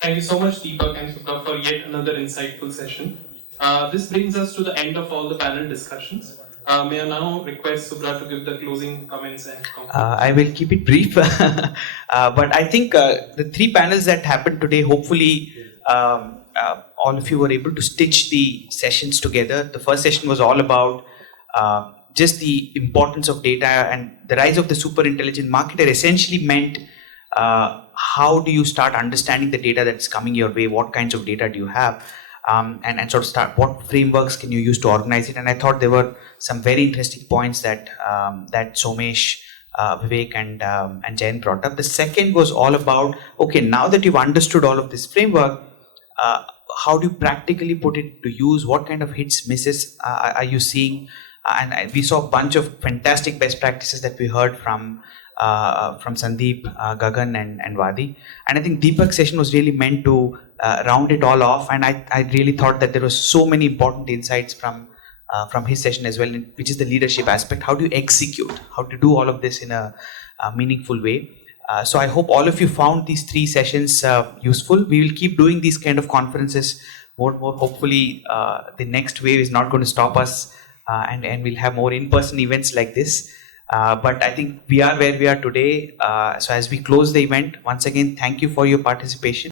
Thank you so much, Deepak and Subra, for yet another insightful session. This brings us to the end of all the panel discussions. May I now request Subra to give the closing comments and comments? I will keep it brief, but I think the three panels that happened today, hopefully all of you were able to stitch the sessions together. The first session was all about just the importance of data, and the rise of the super intelligent marketer essentially meant how do you start understanding the data that's coming your way, what kinds of data do you have, and sort of start, what frameworks can you use to organize it. And I thought there were some very interesting points that Somesh, Vivek and Jayan brought up. The second was all about, okay, now that you've understood all of this framework, how do you practically put it to use? What kind of hits, misses are you seeing? And we saw a bunch of fantastic best practices that we heard from Sandeep, Gagan and Vadi. And I think Deepak's session was really meant to round it all off. And I really thought that there were so many important insights from his session as well, which is the leadership aspect. How do you execute? How to do all of this in a meaningful way? So I hope all of you found these three sessions useful. We will keep doing these kind of conferences more and more. Hopefully, the next wave is not going to stop us and we'll have more in-person events like this. But I think we are where we are today. So as we close the event, once again, thank you for your participation.